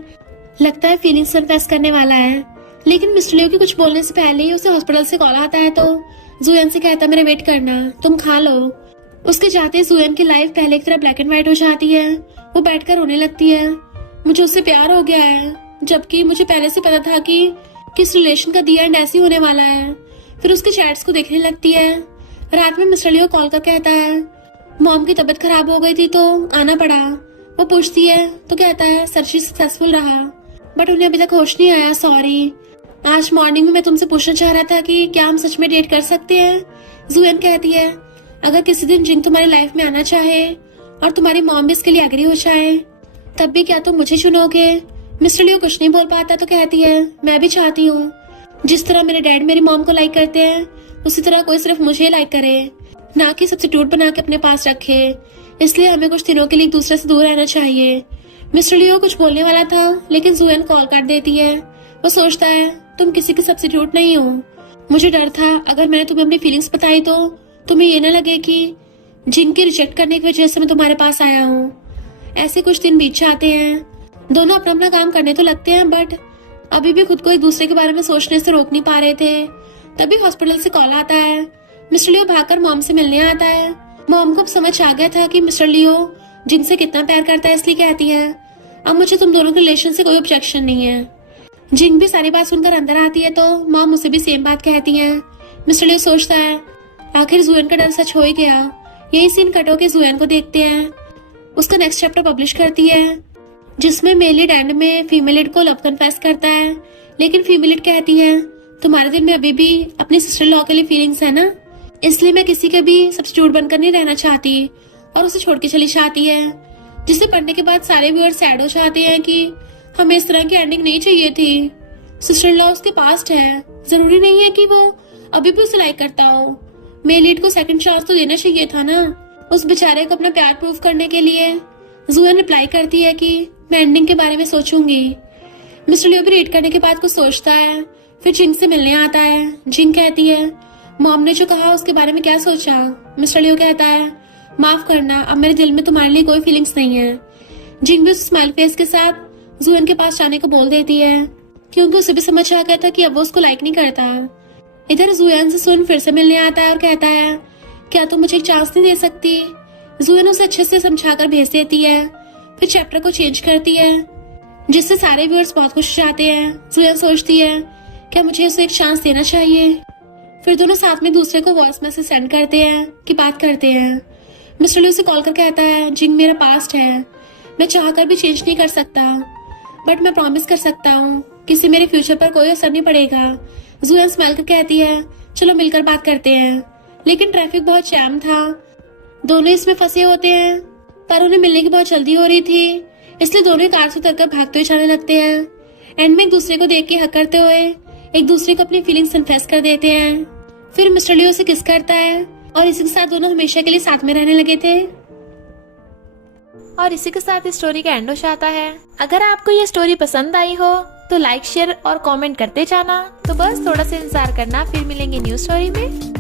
लगता है फीलिंग्स कन्फेस करने वाला है, लेकिन मिस्टर लियो के कुछ बोलने से पहले ही उसे हॉस्पिटल से कॉल आता है, तो जुएन से कहता है मेरे वेट करना, तुम खा लो। उसके जाते जुएन की लाइफ पहले की तरह ब्लैक एंड व्हाइट हो जाती है। वो बैठकर रोने लगती है। मुझे उससे प्यार हो गया है, जबकि मुझे पहले से पता था कि किस रिलेशन का दी एंड ऐसी होने वाला है। फिर उसके चैट्स को देखने लगती है। रात में मिस्टर लियो कॉल कर कहता है मॉम की तबीयत खराब हो गई थी तो आना पड़ा। वो पूछती है तो कहता है सर्जरी सक्सेसफुल रहा, बट उन्हें अभी तक होश नहीं आया। सॉरी, आज मॉर्निंग में मैं तुमसे पूछना चाह रहा था कि क्या हम सच में डेट कर सकते हैं। जुएन कहती है अगर किसी दिन जिंग तुम्हारी लाइफ में आना चाहे और तुम्हारी मॉम भी इसके लिए एग्री हो जाए, तब भी क्या तुम मुझे चुनोगे। मिस्टर लियो कुछ नहीं बोल पाता तो कहती है मैं भी चाहती हूँ जिस तरह मेरे डैड मेरी मॉम को लाइक करते हैं उसी तरह कोई सिर्फ मुझे लाइक करे, ना कि सब्स्टिट्यूट बना के अपने पास रखे। इसलिए हमें कुछ दिनों के लिए एक दूसरे से दूर रहना चाहिए। मिस्टर लियो कुछ बोलने वाला था लेकिन जुएन कॉल कर देती है। वो सोचता है तुम किसी की सब्स्टिट्यूट नहीं हो। मुझे डर था अगर मैंने तुम्हें अपनी फीलिंग्स बताई तो तुम्हें ये न लगे कि जिनकी रिजेक्ट करने की वजह से मैं तुम्हारे पास आया हूँ। ऐसे कुछ दिन बीत जाते हैं। दोनों अपना अपना काम करने तो लगते हैं, बट अभी भी खुद को एक दूसरे के बारे में सोचने से रोक नहीं पा रहे थे। तभी हॉस्पिटल से कॉल आता है। मिस्टर लियो भागकर मॉम से मिलने आता है। मॉम को समझ आ गया था कि मिस्टर लियो जिनसे कितना प्यार करता है, इसलिए कहती है अब मुझे तुम दोनों के रिलेशन से कोई ऑब्जेक्शन नहीं है। जिंग भी सारी बात सुनकर अंदर आती है तो मॉम उसे भी सेम बात कहती है। मिस्टर लियो सोचता है आखिर जुएन का डर सच हो ही गया। यही सीन कट होके जुएन को देखते हैं। उसका नेक्स्ट चैप्टर पब्लिश करती है जिसमें मेल लीड एंड में फीमेल लीड को लव कन्फेस करता है, लेकिन फीमेल लीड कहती है तुम्हारे दिल में अभी भी अपनी सिस्टर लॉ के लिए फीलिंग्स है ना, इसलिए मैं किसी के भी सब्स्टिट्यूट बनकर नहीं रहना चाहती और उसे छोड़ के चली जाती है। जिसे पढ़ने के बाद सारे व्यूअर्स सैड हो जाते हैं कि हमें इस तरह की एंडिंग नहीं चाहिए थी। सिस्टर लॉ उसके पास्ट है, जरूरी नहीं है कि वो अभी भी उसे लाइक करता हो। मेल लीड को सेकंड चांस तो देना चाहिए था ना उस बेचारे को अपना प्यार प्रूव करने के लिए। जुएन रिप्लाई करती है कि मैं एंडिंग के बारे में सोचूंगी। मिस्टर लियो भी रीड करने के बाद कुछ सोचता है। फिर जिंग से मिलने आता है। जिंग कहती है मॉम ने जो कहा उसके बारे में क्या सोचा। मिस्टर लियो कहता है माफ करना, अब मेरे दिल में तुम्हारे लिए कोई फीलिंग्स नहीं है। जिंग भी उस स्माइल फेस के साथ जुएन के पास जाने को बोल देती है क्योंकि उसे भी समझ आ गया था कि अब वो उसको लाइक नहीं करता। इधर जुएन से सुन फिर से मिलने आता है और कहता है क्या तुम मुझे एक चांस नहीं दे सकती। जुएन उसे अच्छे से समझाकर भेज देती है। फिर चैप्टर को चेंज करती है जिससे सारे व्यूअर्स बहुत खुश हो जाते हैं। जुएन सोचती है क्या मुझे उसे एक चांस देना चाहिए। फिर दोनों साथ में दूसरे को वॉइस मैसेज सेंड करते हैं कि बात करते हैं। मिस्टर लियो से कॉल कर कहता है जिंग मेरा पास्ट है, मैं चाहकर भी चेंज नहीं कर सकता, बट मैं प्रॉमिस कर सकता हूँ किसी मेरे फ्यूचर पर कोई असर नहीं पड़ेगा। जुएन स्माइल कर कहती है चलो मिलकर बात करते हैं। लेकिन ट्रैफिक बहुत जैम था। दोनों इसमें फंसे होते हैं पर उन्हें मिलने की बहुत जल्दी हो रही थी, इसलिए दोनों कार से उतरकर भागते हुए जाने लगते हैं। एंड में एक दूसरे को देख के हक करते हुए एक दूसरे को अपनी फीलिंग्स कन्फेस कर देते हैं। फिर मिस्टर लियो से किस करता है और इसी के साथ दोनों हमेशा के लिए साथ में रहने लगे थे। और इसी के साथ इस स्टोरी का एंड हो जाता है। अगर आपको ये स्टोरी पसंद आई हो तो लाइक शेयर और कमेंट करते जाना। तो बस थोड़ा सा इंतजार करना, फिर मिलेंगे न्यू स्टोरी में।